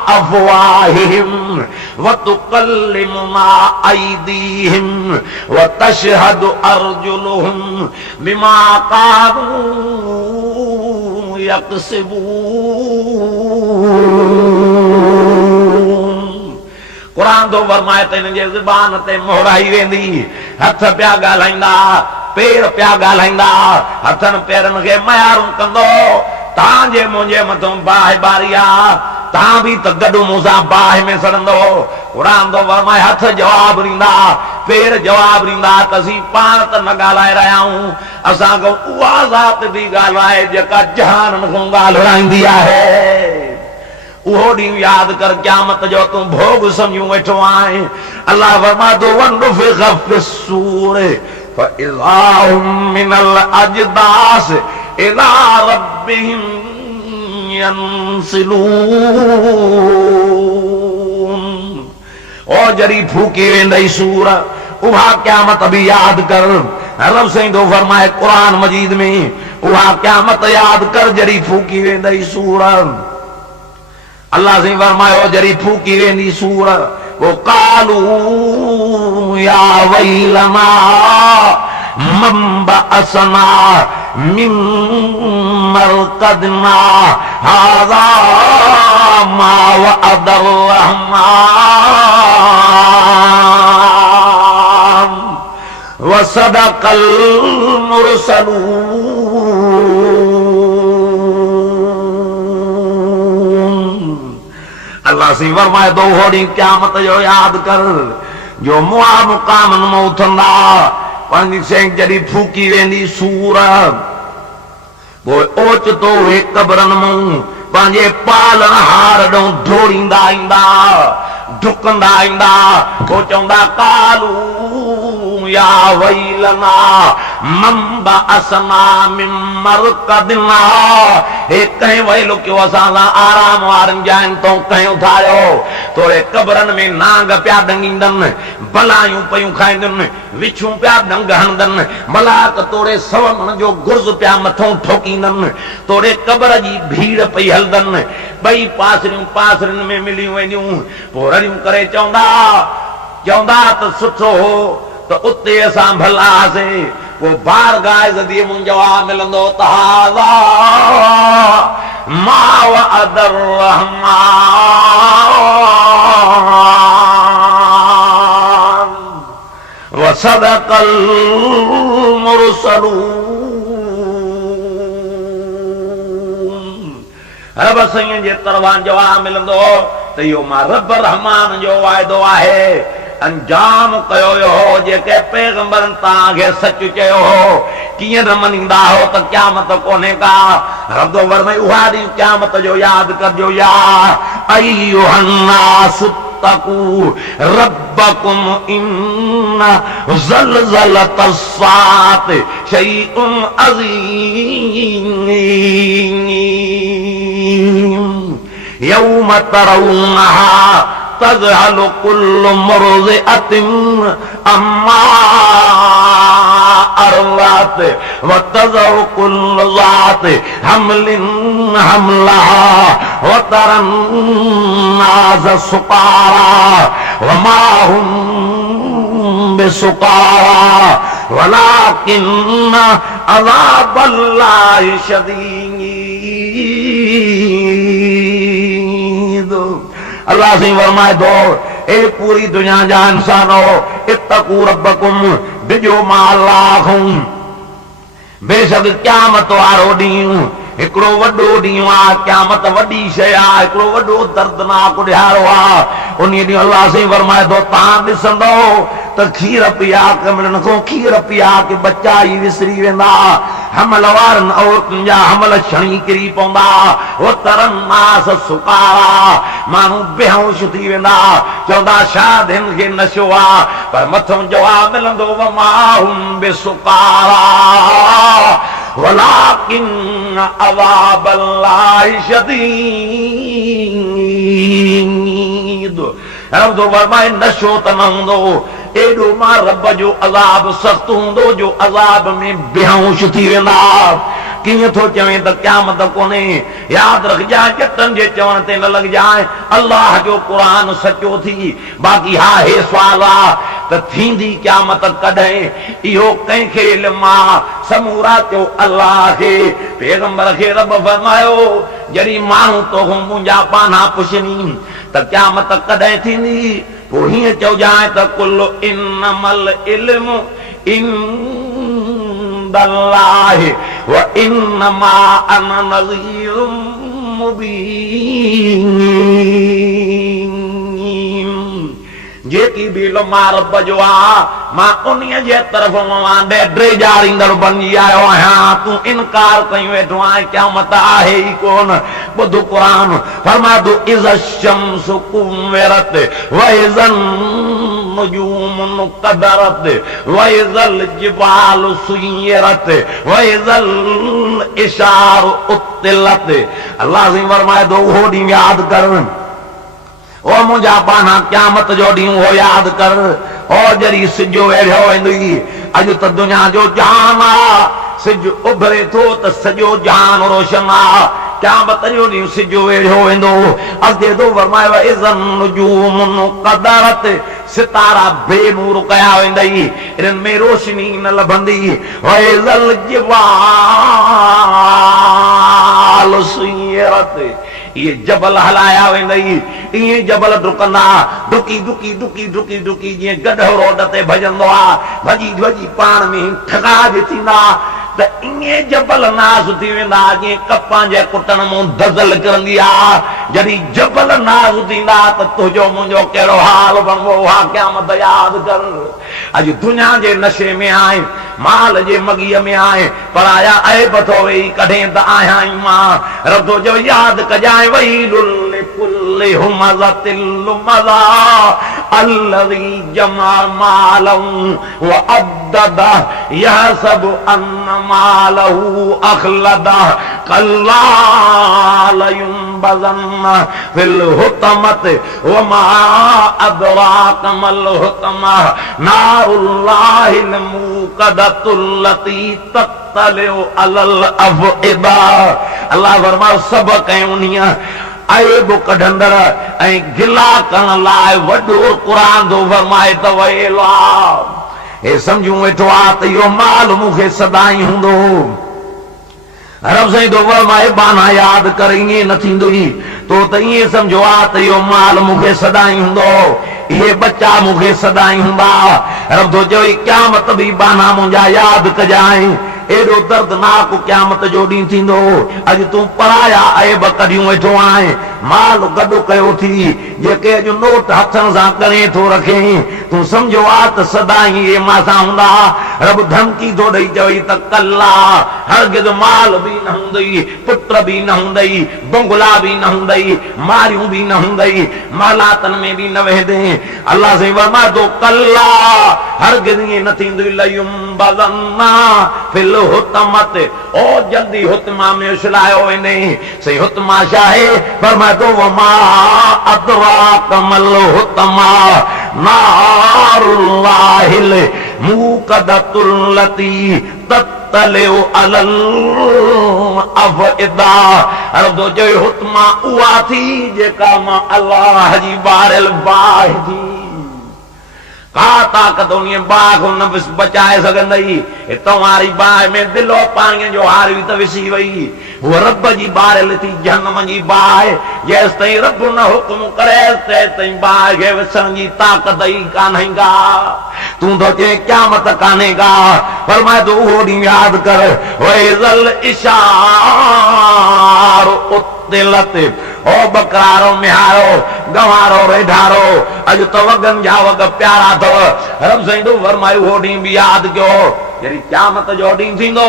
أفواههم وتكلمنا أيديهم وتشهد أرجلهم بما كانوا يكسبون कुरान तो फरमाए त हिन जे ज़बान ते मोहर आई वेंदी हथ पिया ॻाल्हाईंदा पेर पिया ॻाल्हाईंदा हथनि पेरनि खे मयारूं कंदो तांजे मुंहिंजे मथां बाहि बारी आहे तां बि त गॾु मूंसां बाहि में सड़ंदो क़ुरान तो फरमाए हथ जवाब ॾींदा पेर जवाब ॾींदा त असीं पाण त न ॻाल्हाए रहिया आहियूं असां खां उहा ज़ात बि ॻाल्हाए जेका जहाननि खां ॻाल्हाईंदी आहे उहो ॾींहुं यादि कर क़यामत जो तूं भोग सम्झूं वेठो आहीं अल्लाह फरमाए थो वनुफ़िख़ फ़िस्सूर फ़इज़ा हुम मिनल अजदास इला रब्बिहिम यंसिलून ओ जरी फूकी वेंदई सूर उहा क़यामत बि यादि कर रब साईं तो फरमाए क़ुरान मजीद में उहा क़यामत यादि कर जरी फूकी वेंदई सूर अल्लाह से फरमायो जरी फूकी वेंदी सूर वो कालू या वैलना मन बअसना मिन मरकदना हाज़ा मा वअदर रहमान व सदक़ल मुरसलून अल्लाह से फरमाए तो होड़ी क़यामत जो याद कर जो मुआ मुकामन में उथंदा पंहिंजी सें जॾहिं फूकी वेंदी सूर पोइ ओचितो वे क़बरनि मूं पंहिंजे पालण हार ॾों दौड़ींदा ईंदा ढुकंदा ईंदा पोइ चवंदा कालू या वैलना मन बअसना मिन मरकदना हे कहीं वैलो कयो असां सां आराम वारनि जायुनि तो कहीं उथारियो तोड़े क़बरनि में नांग पिया डंगींदनि बलायूं पयूं खाईंदनि विछूं पिया डंग हणंदनि मलाक तोड़े सवमण जो गुर्ज़ पिया मथों ठोकींदनि तोड़े क़बर जी भीड़ पई हलंदनि ॿई पासरियूं पासरियुनि में मिलियूं वेंदियूं पोइ रड़ियूं करे चवंदा त सुठो हो त उते असां भला हुआसीं पोइ बारगाह इज़्ज़तीअ मुंहिंजो जवाब मिलंदो त हाज़ा मा वअदर रहमान व सदक़ल मुरसलून रब साईं जे तरफ़ां जवाब मिलंदो त इहो मां रब रहमान जो वाइदो आहे अंजाम कयो हो जेके पैगंबरनि तव्हांखे सच चयो हो कीअं न मञींदा हो त क़यामत कोन्हे का रब तो फरमाए उहा ॾींहुं क़यामत जो यादि कजो या अय्युहन्नास तक़ू रब्बकुम इन्न ज़लज़लतस्साअत शैउन अज़ीम यौम तरौनहा तज़हलु कुल्लु मुर्ज़िअतिन अम्मा أرضات وتضع كل ذات حمل حملها وترى الناس سقارى وما هم بسقارى ولكن عذاب الله شديد اللہ سے فرمائے دو اے پوری دنیا جا انسانو اتقو ربکم بجو ما اللہ ہوں بے شک قیامت وارو ڈیوں हिकिड़ो वॾो ॾींहुं आहे क़यामत वॾी शइ आहे हिकिड़ो वॾो दर्दनाक ॾियारो आहे उन ॾींहुं अलाह साईं फरमाए थो तव्हां ॾिसंदो त खीर पीआ के मिलंदो खीर पीआ के बच्चा ई विसरी वेंदा हमल वारनि औरतुनि जा हमल छणी किरी पवंदा हो तरन नास सुकारा माण्हू बेहोश थी वेंदा चवंदा शायदि हिन खे नशो आहे पर मथां जवाब मिलंदो वमाहुम बेसुकारा वलाकिन अज़ाब अल्लाह शदीद रब जो फरमाए नशो त न हूंदो एॾो मां रब जो अज़ाब सख़्त हूंदो जो अज़ाब में बेहोश थी वेंदा कीअं थो चवे त क़यामत कोन्हे यादि रखजांइ ॼटनि जे चवण ते न लॻजांइ अल्लाह जो क़ुरान सचो थी बाक़ी हा हे सुवाल आहे त थींदी क़यामत कॾहिं इहो कंहिंखे इल्मु आहे समूरा थियो अल्लाह खे पैगंबर खे रब फरमायो जॾहिं माण्हू तोखां मुंहिंजा पाना पुछनी त क़यामत कॾहिं थींदी पोइ हीअं चइजांइ त कुल इन्नमल इल्मु इंदल्लाह व इन्नमा अना नज़ीरुम मुबीन जेकी भी मां रब जो आहे मां उन्हीअ जे तरफ़ ड्रेजारींदड़ बणिजी आयो आहियां तूं इनकार कयूं वेठो आहीं क़यामत आहे ई कोन ॿुध क़ुरान फरमाए थो इज़ा शम्सु कुव्विरत व इज़न नुजूम क़दरत व इज़ल जिबालु सुय्यरत व इज़ल इशार उत्तिलत अल्लाह से फरमाए थो उहो ॾींहुं यादि कर ओ मुंहिंजा पाना क़यामत जो ॾींहुं हो यादि कर और जॾहिं सिजो वेढ़ियो वेंदुई अॼु त दुनिया जो जहान आहे सिज उभरे थो त सॼो जहान रोशन आहे क़यामत जो ॾींहुं सिजो वेढ़ियो वेंदो अॻिते थो फरमायो इज़न नुजूम क़दरत सितारा बेनूर कया वेंदई इन्हनि में रोशनी न लभंदी व इज़ल जिबाल सुय्यरत ये जबल हलाया वेंदई इहे जबल डुकंदा डुकी डुकी डुकी डुकी डुकी जीअं गॾो रोड ते भॼंदो आहे भॼी भॼी पाण में ठगा बि थींदा त इहे जबल नाज़ थी वेंदा जीअं कपां जे कुटण मां दज़ल किरंदी आहे जॾहिं जबल नाज़ थींदा त तुंहिंजो मुंहिंजो कहिड़ो हाल बणिबो आहे क़यामत यादि कर अॼु दुनिया जे नशे में आहे माल जे मगीअ में आहे पर आया ऐब थो वेही कॾहिं त आहियां ई मां रब जो यादि कजांइ वईलुल लिकुल्लि हुमज़तिल लुमज़ा अल्लज़ी जमा मालहु व अद्ददा यहसबु अन्न मालहु अखलदा कल्ला लयुंबज़न्न फिल हुतमत व मा अदराक मल हुतमा नारुल्लाहिल मूक़दतुल्लती तत्तलिउ अलल अफ़इदा अल्लाह फरमाए सब कयूं ऐब कढंदड़ ऐं गिला करण लाइ वॾो क़ुरान जो फरमाए त वयल आहे हे सम्झूं वेठो आहे त इहो माल मूंखे सदाई हूंदो रब साईं तो फरमाए बाना यादि कर ईअं न थींदुई तो त ईअं सम्झो आहे त इहो माल मूंखे सदाई हूंदो इहे बच्चा मूंखे सदाई हूंदा रब तो चयो क़यामत बि बाना मुंहिंजा यादि कजांइ एॾो दर्दनाक क़यामत जो ॾींहुं थींदो अॼु तूं पराया ऐब कढियूं वेठो आहीं माल गॾु कयो थी जेके अॼु नोट हथनि सां करे थो रखे तूं सम्झो आहे त सदाई इहे मां हूंदा रब धमकी थो ॾेई चवई त कल्ला हरगिज़ माल बि न हूंदई पुट बि न हूंदई बंगला बि न हूंदई मारियूं बि न हूंदई महलातनि में बि न वेंदे अल्लाह से फरमाए थो कल्ला हरगिज़ ईअं न थींदुई लयुंबज़न्ना फिल हुतमत ओ जल्दी हुतमा में उछलायो वेंदे सही हुतमा छा आहे फरमाए थो वमा अदराक मल हुतमा नारुल्लाहिल मुकदतुल लती ततलिउ अलल अफइदा। अर्ज़ जो हुतमा उहा थी जेका मां अल्लाह जी बारियल बाहि थी। का ताक़त उन बाहि को न बचाए सघंदई। तव्हांजी बाहि में दिलो पाणीअ जो हारी त विसी वई। उहा रब जी बारियल थी, जहन्नम जी बाहि। जेसि ताईं रब न हुकुम करे तेसि ताईं बाहि खे विसण जी ताक़त ई कान्हे का। तूं तो चए क़यामत कान्हे का, फरमाए तो उहो ॾींहुं यादि कर। वइज़ल इशार उत्तिलत, ओ बकरारो मिहारो गवारो रेढारो, अॼु त वॻनि जा वॻ प्यारा अथव। रब साईं तो फरमायो उहो ॾींहुं बि यादि कयो जॾहिं क़यामत जो ॾींहुं थींदो।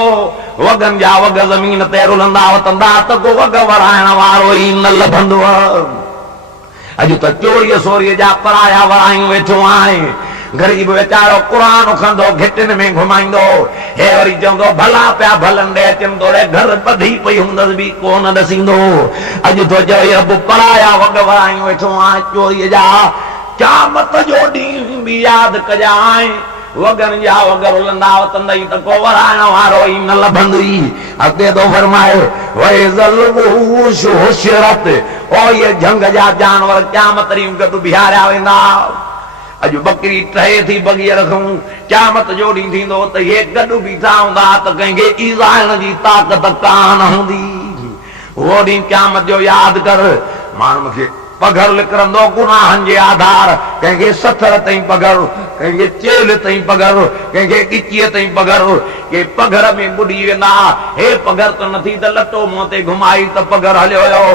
वॻनि जा वॻ ज़मीन ते रुलंदा वतंदा त को वॻ वराइण वारो ई न लभंदो। अॼु त चोरीअ सोरीअ जा पराया वरायूं वेठो आहे। गरीब वेचारो क़ुरान खंदो घिटिन में घुमाईंदो, हे वरी चवंदो भला पिया भलनि ॾे अचनि तोड़े घर ॿधी पई हूंदसि बि कोन ॾसींदो। अॼु तो चए अब पराया वॻ वरायूं वेठो आहे चोरीअ जा। क़यामत जो ॾींहुं बि यादि कजांइ, वॻनि जा वॻ रुलंदा वतंदई त को वराइण वारो ई न लभंदई। अॻिते तो फरमाए वइज़ल वहूश हुशिरत, ओ ये जंग जा जानवर क़यामत ॾींहुं गॾु बीहारिया वेंदा। अॼु बकरी ठहे थी बग़ीर खां, क़यामत जो ॾींहुं थींदो त इहे गॾु बीठा हूंदा त कंहिंखे ईज़ाइण जी ताक़त कान हूंदी। उहो ॾींहुं क़यामत जो यादि कर। माण्हुनि खे पघर लिकरंदो गुनाहनि जे आधार, कंहिंखे 70 ताईं पघर, कंहिंखे चेल ताईं पघर, कंहिंखे 21 ताईं पघर। के पघर में ॿुॾी वेंदा, हे पघर त नथी त लटो मुंहं ते घुमाई त पघर हलियो वियो।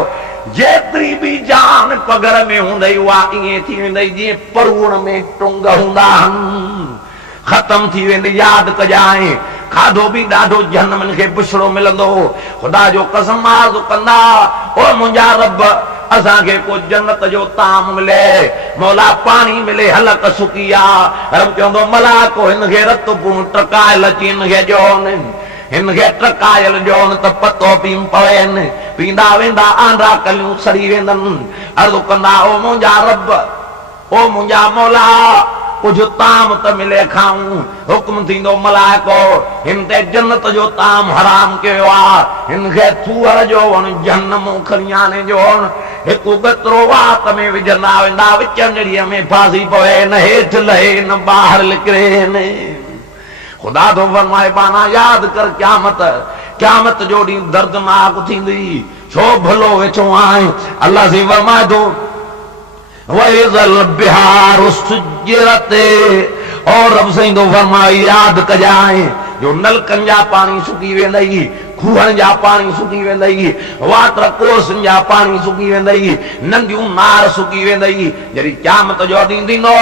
जेतिरी बि जान पघर में हूंदई उहा ईअं थी वेंदई जीअं परूण में टुंग हूंदा आहिनि, ख़तम थी वेंदी। यादि कजांइ खाधो बि ॾाढो जहन्नम खे बुछड़ो मिलंदो। ख़ुदा जो कसम आरज़ू कंदा ओ मुंहिंजा रब असांखे को जन्नत जो ताम मिले, मौला पाणी मिले हलक सुकी आ। रब चवंदो मलाको हिनखे रत पूं टकायल अची हिनखे ॾियोनि, हिनखे टकायल ॾियोनि त पतो पी पवेनि। पींदा वेंदा आंडा कलियूं सड़ी वेंदनि। अर्ज़ु कंदा ओ मुंहिंजा रब, ओ मुंहिंजा मौला कुझु ताम त मिले खाऊं। हुकुम थींदो मलाइको हिन ते जन्नत जो ताम हराम कयो आहे, हिनखे थूअर जो वण जहन्नम खणी आणे जो वण हिकु गतरो वात में विझंदा वेंदा, विच नड़ीअ में फासी पवे, न हेठि लहे न ॿाहिरि निकिरे। ख़ुदा तो फरमाए बाना यादि कर क़यामत, क़यामत जो ॾींहुं दर्दनाक थींदी। छो भलो वेठो आहे। अल्लाह से फरमाए थो वइज़ल बिहार सुजरत, और रब साईं तो फरमाए यादि कजांइ जो नलकनि जा पाणी सुकी वेंदई, खूहनि जा पाणी सुकी वेंदई, वाटर कोसनि जा पाणी सुकी वेंदई, नंदियूं नार सुकी वेंदई। जॾहिं क़यामत जो ॾींहुं थींदो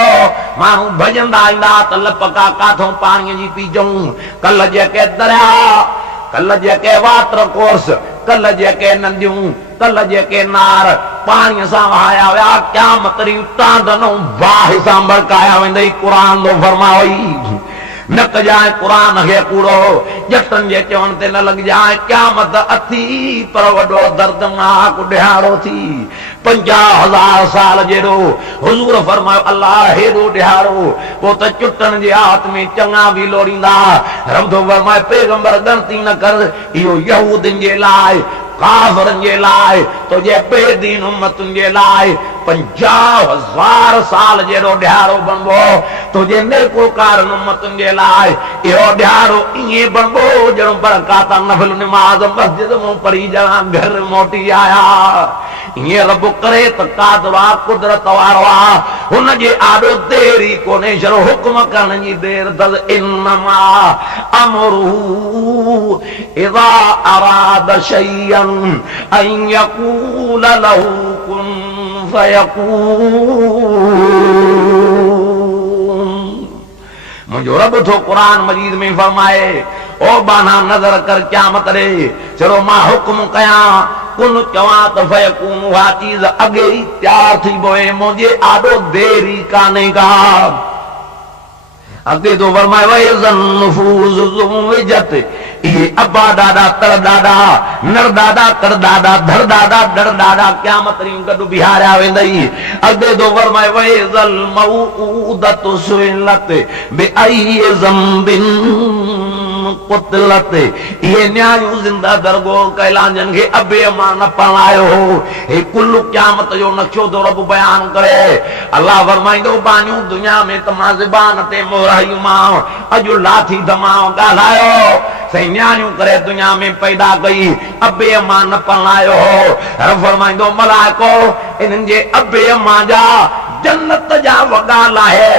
माण्हू भॼंदा ईंदा त लपका काथों पाणीअ जी पीजऊं। कल्ह जेके दरिया, कल्ह जेके वाटर कोर्स, कल्ह जेके नंदियूं, कल्ह जेके नार पाणीअ सां वहाया विया, क़यामत ॾींहुं टांडनूं बाहि सां भड़काया वेंदई। क़ुरान तो फरमावई न कजांइ क़ुरान खे कूड़ो, जटनि जे चवण ते न लॻजांइ। क़यामत अथी पर वॾो दर्दनाक ॾिहाड़ो थी। 50,000 साल जहिड़ो हुज़ूर फरमायो अल्लाह हेॾो ॾिहाड़ो, पोइ त चुटनि जे हाथ में चङा बि लोड़ींदा। रब थो फरमाए पैगंबर ॻणती न कर, इहो यहूदियुनि जे लाइ, काफ़िरनि जे लाइ, तुंहिंजे बेदीन उम्मतुनि जे लाइ 50,000 साल जहिड़ो ॾिहाड़ो बणबो। तुंहिंजे नेकोकारनि उम्मतुनि जे लाइ इहो ॾिहाड़ो ईअं बणबो ॼणो बरकात नफ़िल निमाज़ मस्जिद मूं पढ़ी ॼणा घर मोटी आया। ईअं रब करे त क़ादिर आहे, कुदरत वारो आहे, हुनजे आॾो देरी कोन्हे। छड़ो हुकुम करण जी देरि अथसि। इन्नमा अमरुहु इज़ा अराद शैअन अन यक़ूल लहू कुन फयकून। मुंहिंजो रब थो क़ुरान मजीद में फरमाए ओ बाना नज़र कर क़यामत ॾे, चलो मां हुकुम कयां कुन चवां त फयकून, उहा चीज़ अॻे ई तयार थी पवे, मुंहिंजे आॾो देरी कान्हे का। अॻे तो फरमाए वइज़न नुफूस ज़ुविजत, ये अब्बा दादा तर दादा नर दादा कर दादा धर दादा डर दादा क़यामत ॾींहुं गॾु बिहारिया वेंदई अॻे दो फरमाए वइज़ल मऊदतु सुइलत बिअई ज़ंबिन कुतलत ये न्यायूं ज़िंदा दरगोह कैलांजन खे अबे मां न पढ़ायो हे कुल क़यामत जो नक्शो तो रब बयान करे अल्लाह फरमाईंदो बानियूं दुनिया में त मां ज़बान ते मोहरायूं मां अॼु लाथी धमाओ ॻाल्हायो सही न्यायूं करे दुनिया में पैदा कई अबे मां न पढ़ायो रब फरमाईंदो मलाइको इन्हनि जे अबे मां जा जन्नत जा वॻा लाहे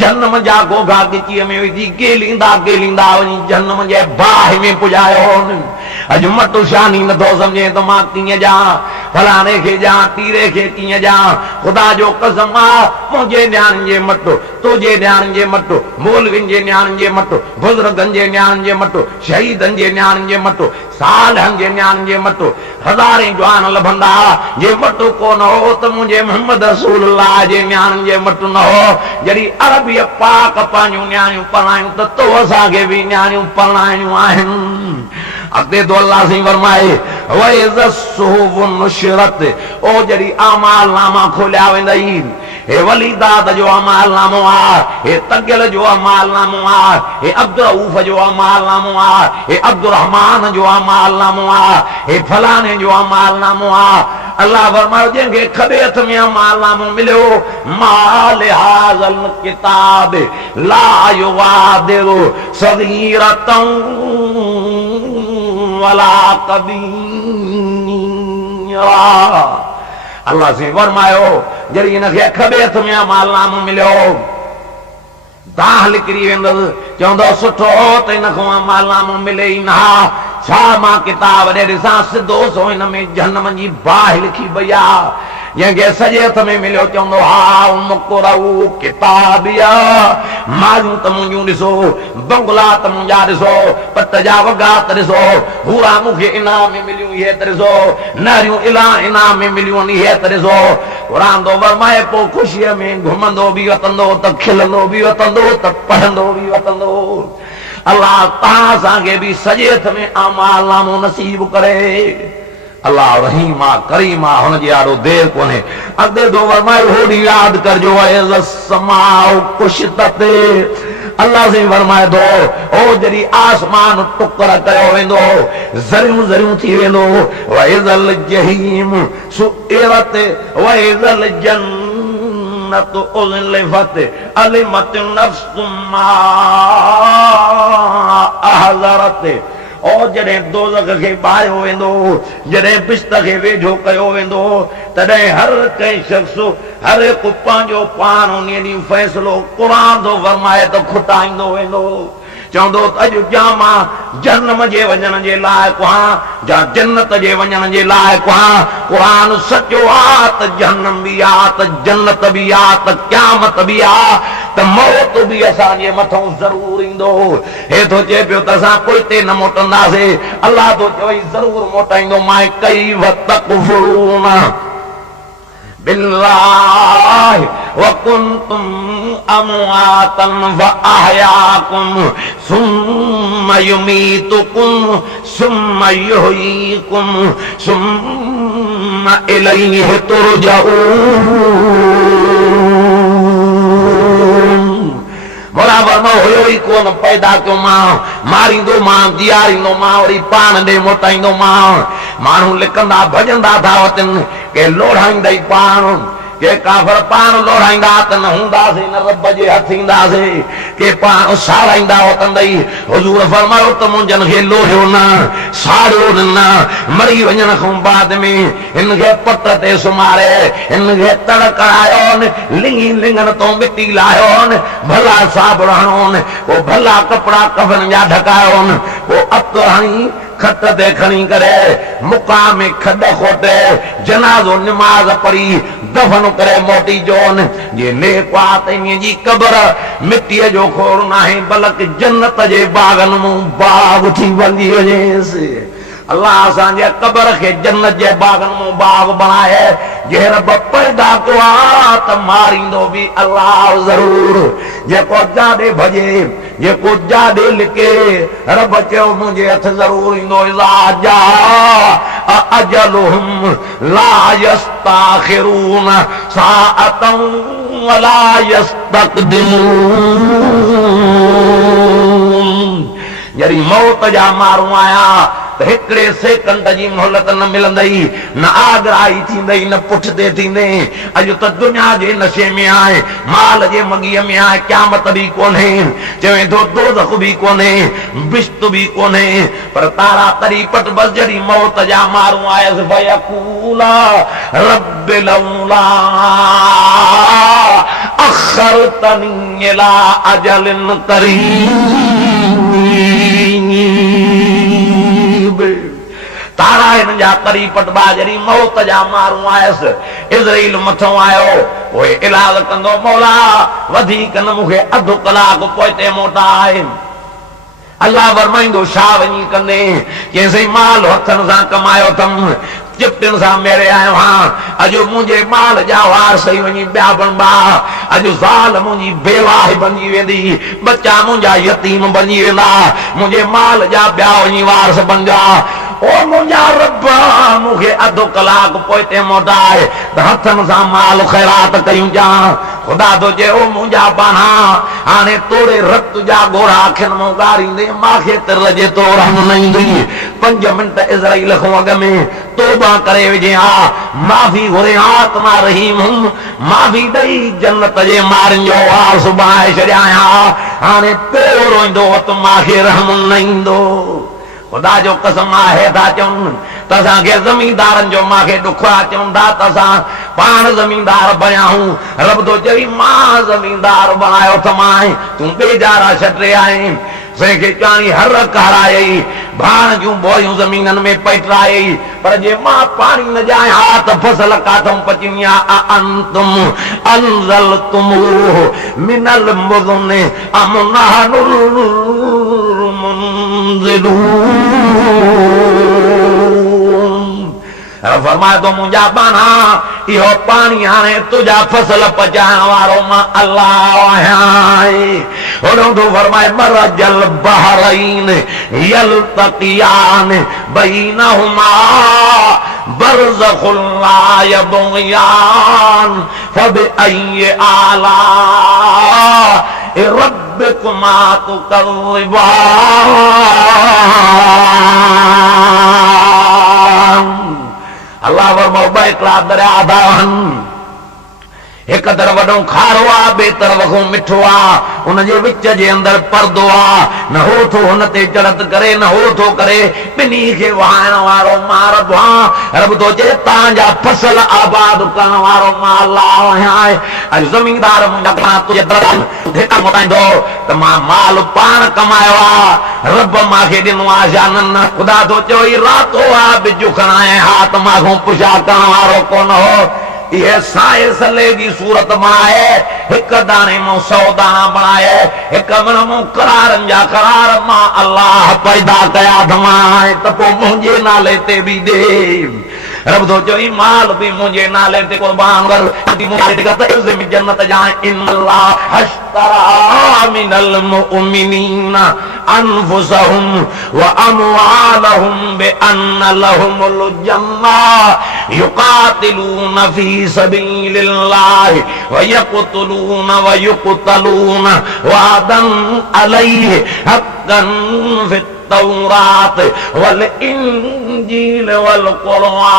जन्म जा गोगा गिचीअ में विझी गेलींदा गेलींदा वञी जन्म जे बाहि में पुॼायो अॼु मटु शानी नथो सम्झे त मां कीअं ॼां फलाणे खे ॼां तीरे खे कीअं ॼां ख़ुदा जो कसम आहे मुंहिंजे न्याणियुनि जे मटु तुंहिंजे न्याणियुनि जे मटु मौलवियुनि जे न्याणियुनि जे मटु बुज़ुर्गनि जे न्याणियुनि जे मटु शहीदनि जे न्याणियुनि जे मटु सालहनि जे न्याणियुनि जे मटु हज़ारे जवान लभंदा जे मटु कोन हो त मुंहिंजे मोहम्मद रसूलुल्लाह जे न्याणियुनि जे मटु न हो जॾहिं अरबीअ पाक पंहिंजूं न्याणियूं पढ़ायूं त तो असांखे बि न्याणियूं पढ़ाइणियूं आहिनि अॻिते तो अल्लाह साईं फरमाए ओ जॾहिं आमाल नामा खोलिया वेंदई हे वलीदाद जो अमाल नामो आहे हे तगियल जो अमाल नामो आहे हे अब्दुल रऊफ जो अमाल नामो आहे हे अब्दुल रहमान जो अमाल नामो आहे हे फलाणे जो अमाल नामो आहे अल्लाह फरमायो जंहिंखे खबे हथ में अमाल नामो मिलियो माल हाज़ल किताब ला युगादिरु सगीरतन वला कबीरा अल्लाह से फरमायो जॾहिं हिनखे खबे हथ में अमालनामो मिलियो दाह लिकिरी वेंदुसि चवंदो सुठो त हिनखां अमालनामो मिले ई न छा मां किताब ॾे ॾिसां सिधो सो हिन में जहन्नम जी बाहि लिखी पई आहे जंहिंखे सॼे हथ में मिलियो चवंदो हा मुक़रऊ किताबिया मायूं त मुंहिंजूं ॾिसो बंगला त मुंहिंजा ॾिसो पट जा वॻा त ॾिसो हूरा मूंखे इनाम में मिलियूं इहे त ॾिसो नारियूं इनाम में मिलियूं इहे त ॾिसो क़ुर थो फरमाए पोइ ख़ुशीअ में घुमंदो बि वतंदो त खिलंदो बि वतंदो त पढ़ंदो बि वतंदो अल्लाह तव्हां असांखे बि सॼे हथ में आमाल नामो नसीब करे अल्लाह रहीम आहे करीम आहे हुनजे आड़ो देर कोन्हे अॻिते दो फरमाए होड़ी यादि करजो समाउ कुशतत अल्लाह से फरमाए थो ओ जॾहिं आसमान टुकर कयो वेंदो ज़रियूं ज़रियूं थी वेंदो वइज़ल जहीम सुइरत वइज़ल जन्नत उज़लिफत अलिमत नफ्सु मा अहज़रत ओ जॾहिं दोज़ख खे ॿाहियो वेंदो जॾहिं बिश्त खे वेझो कयो वेंदो तॾहिं हर कंहिं शख़्स हर हिकु पंहिंजो पाण उन ॾींहुं फ़ैसिलो क़ुर थो फरमाए त खुटाईंदो वेंदो चवंदो अॼु जा मां जन्म जे वञण जे लाइक़ु आहियां जा जन्नत जे वञण जे लाइक़ु आहियां क़ुर सचो आहे त जहन्नम बि आहे त जन्नत बि आहे त क़यामत बि आहे त मौत बि असांजे मथां ज़रूर ईंदो हे थो चए पियो त असां कोई ते न मोटंदासीं अल्लाह थो चवई ज़रूर मोटाईंदो मां कई वतकफुरून बिल्लाह वकुंतुम अमवातन वअहयाकुम सुम्मा युमीतुकुम सुम्मा युहयीकुम सुम्मा इलैहि तुरजऊन बराबर मां हुयो ई कोन पैदा कयो मां मारींदो मां जीआरींदो मां वरी पाण ॾे मोटाईंदो मां माण्हू लिकंदा भॼंदा था वतनि के लोढ़ाईंदई पाण के काफ़र पाण लोढ़ाईंदा त न हूंदासीं न रब जे हथ ईंदासीं के पाण साड़ाईंदा वतंदई हुजूर फरमायो त मुंहिंजनि खे लोढ़ियो न साड़ियो न मरी वञण खां बाद में हिन खे पट ते सुम्हारे हिन खे तड़ करायो लिंगी लिंगनि तो मिटी लाहियो भला साबुण हणो पोइ भला कपिड़ा कफन जा ढकायो पोइ अत हणी खट ते खणी करे मुकाम में खॾ खोटे जनाज़ो निमाज़ पढ़ी दफ़न करे मोटी जोन जे नेक आहे त इन जी क़बर मिटीअ जो खोड़ न आहे बल्कि जन्नत जे बाग़नि मां बाग़ थी वञी वञेसि अल्लाह असांजे क़बर खे जन्नत जे बाग़नि मां बाग़ बणाए जे रब पैदा कयो आहे त मारींदो बि अल्लाह ज़रूर जेको जाॾे भॼे ये को जादे लिखे रब चयो मुझे हथ जरूर इंदो इज़ा जा अजलुहुम ला यस्ताखिरून साअतन वला यस्तक़दिमून जरी मौत जा मारू आया तो हिकड़े सेकंड जी मोहलत न मिलंदई न आगराई थींदई न पुठते थींदे अॼु त दुनिया जे नशे में आहे माल जे मगीअ में आहे क़यामत बि कोन्हे चवे थो दोज़ख बि कोन्हे बिश्त बि कोन्हे पर तारा तरी पट बस जड़ी मौत जा मारू आयसि फयकूला रब लौला अखरतनी इला अजलिन करीब तारा इन जा तरी पटबा जड़ी मौत जा मारू आयसि इज़राइल मथो आयो ओए इलाज कंदो मौला वधीक न मूंखे अधु कलाक पोइते मोटाए अल्लाह फरमाईंदो छा वञी कंदे कंहिंसे माल हथनि सां कमायो अथमि चिपटिन सां मेरे आयो हां अॼु मुंहिंजे माल जा वारस ई वञी ॿिया बनबा अॼु ज़ाल मुंहिंजी बेवाह बणिजी वेंदी बच्चा मुंहिंजा यतीम बणिजी वेंदा मुंहिंजे माल जा ॿिया वञी वारस बणिजा ओ मुंहिंजा रब मूंखे अधु कलाक पोइते मोटाए त हथनि सां माल ख़ैरात कयूं ॼा खुदा तो चए ओ मुंहिंजा पाना हाणे तोड़े रत जा गोरा अखियुनि मां ॻारींदे मांखे तिरल जे तौर न ईंदी 5 मिंट इज़राइल खां अॻु में तौबा करे विझे हा माफ़ी घुरे आत्मा रहीम माफ़ी ॾेई जन्नत जे मारनि जो वार सुभाए छॾिया हाणे पियो रोईंदो त मांखे रहम न ईंदो खुदा जो कसम आहे था चवनि त असांखे ज़मींदारनि जो मांखे ॾुख आहे चवनि था त असां पाण ज़मींदार बणियाऊं रब थो चई मां ज़मींदार बणायो थमाए तूं बेजारा छटे आहीं जंहिंखे चाणी हर कारायई भाण जूं बोरियूं ज़मीननि में पैटरायई पर जे मां पाणी न ॼाया त फसल काथऊं पचणी आहे अंतुम अंज़लतुमूहु मिनल मुज़ुनि अम नहनुल मुनज़िलून फरमाए तो मुंहिंजा बाना इहो पाणी हाणे तुंहिंजा फसल पचाइण वारो मां अल्लाह आहियां होॾो तो फरमाए मरजल बहरैन यल्तक़ियान बैनहुमा बरज़खुन ला यबग़ियान फबिअय्यि आलाइ रब्बिकुमा तुकज़्ज़िबान अल्लाह फरमाओ ॿ हिकिड़ा दरिया आहिनि हिक तरफ़ वॾो खारो आहे ॿिए तरफ़ खां मिठो आहे उनजे विच जे अंदरि परदो आहे न हो थो हुन ते चढ़त करे न हो थो करे ॿिन्ही खे वहाइण वारो मां रब आहियां रब थो चए तव्हांजा फसल आबाद करण वारो मां अल्लाह आहियां अॼु ज़मींदार मुंहिंजा तुंहिंजे दर धिका मोटाईंदो त मां माल पाण कमायो आहे रब मूंखे ॾिनो आहे या न ख़ुदा थो चयो ई रातो आहे बिजू खणाए हा त मां पुछा करण वारो कोन हो ये साए सले जी सूरत बनाए एक दाने मो 100 दाना बनाए एक मन मो करारन जा करार मां अल्लाह पैदा कया धमाए त पो मुंहिंजे नाले ते भी दे रब तो चई माल भी मुंहिंजे नाले ते कुर्बान कर ती मुंहिंजे ते त इज़्ज़त जन्नत जाए इन अल्लाह हश्तरा मिनल मुमिनीना अनफुसहुम व अमवालहुम बिअन्न लहुमुल जन्नह युकातिलून फी सबीलिल्लाह व यक़तलून व युक़तलून वादन अलैहि हक़्क़न फित तौरात वल इंजील वल कुरान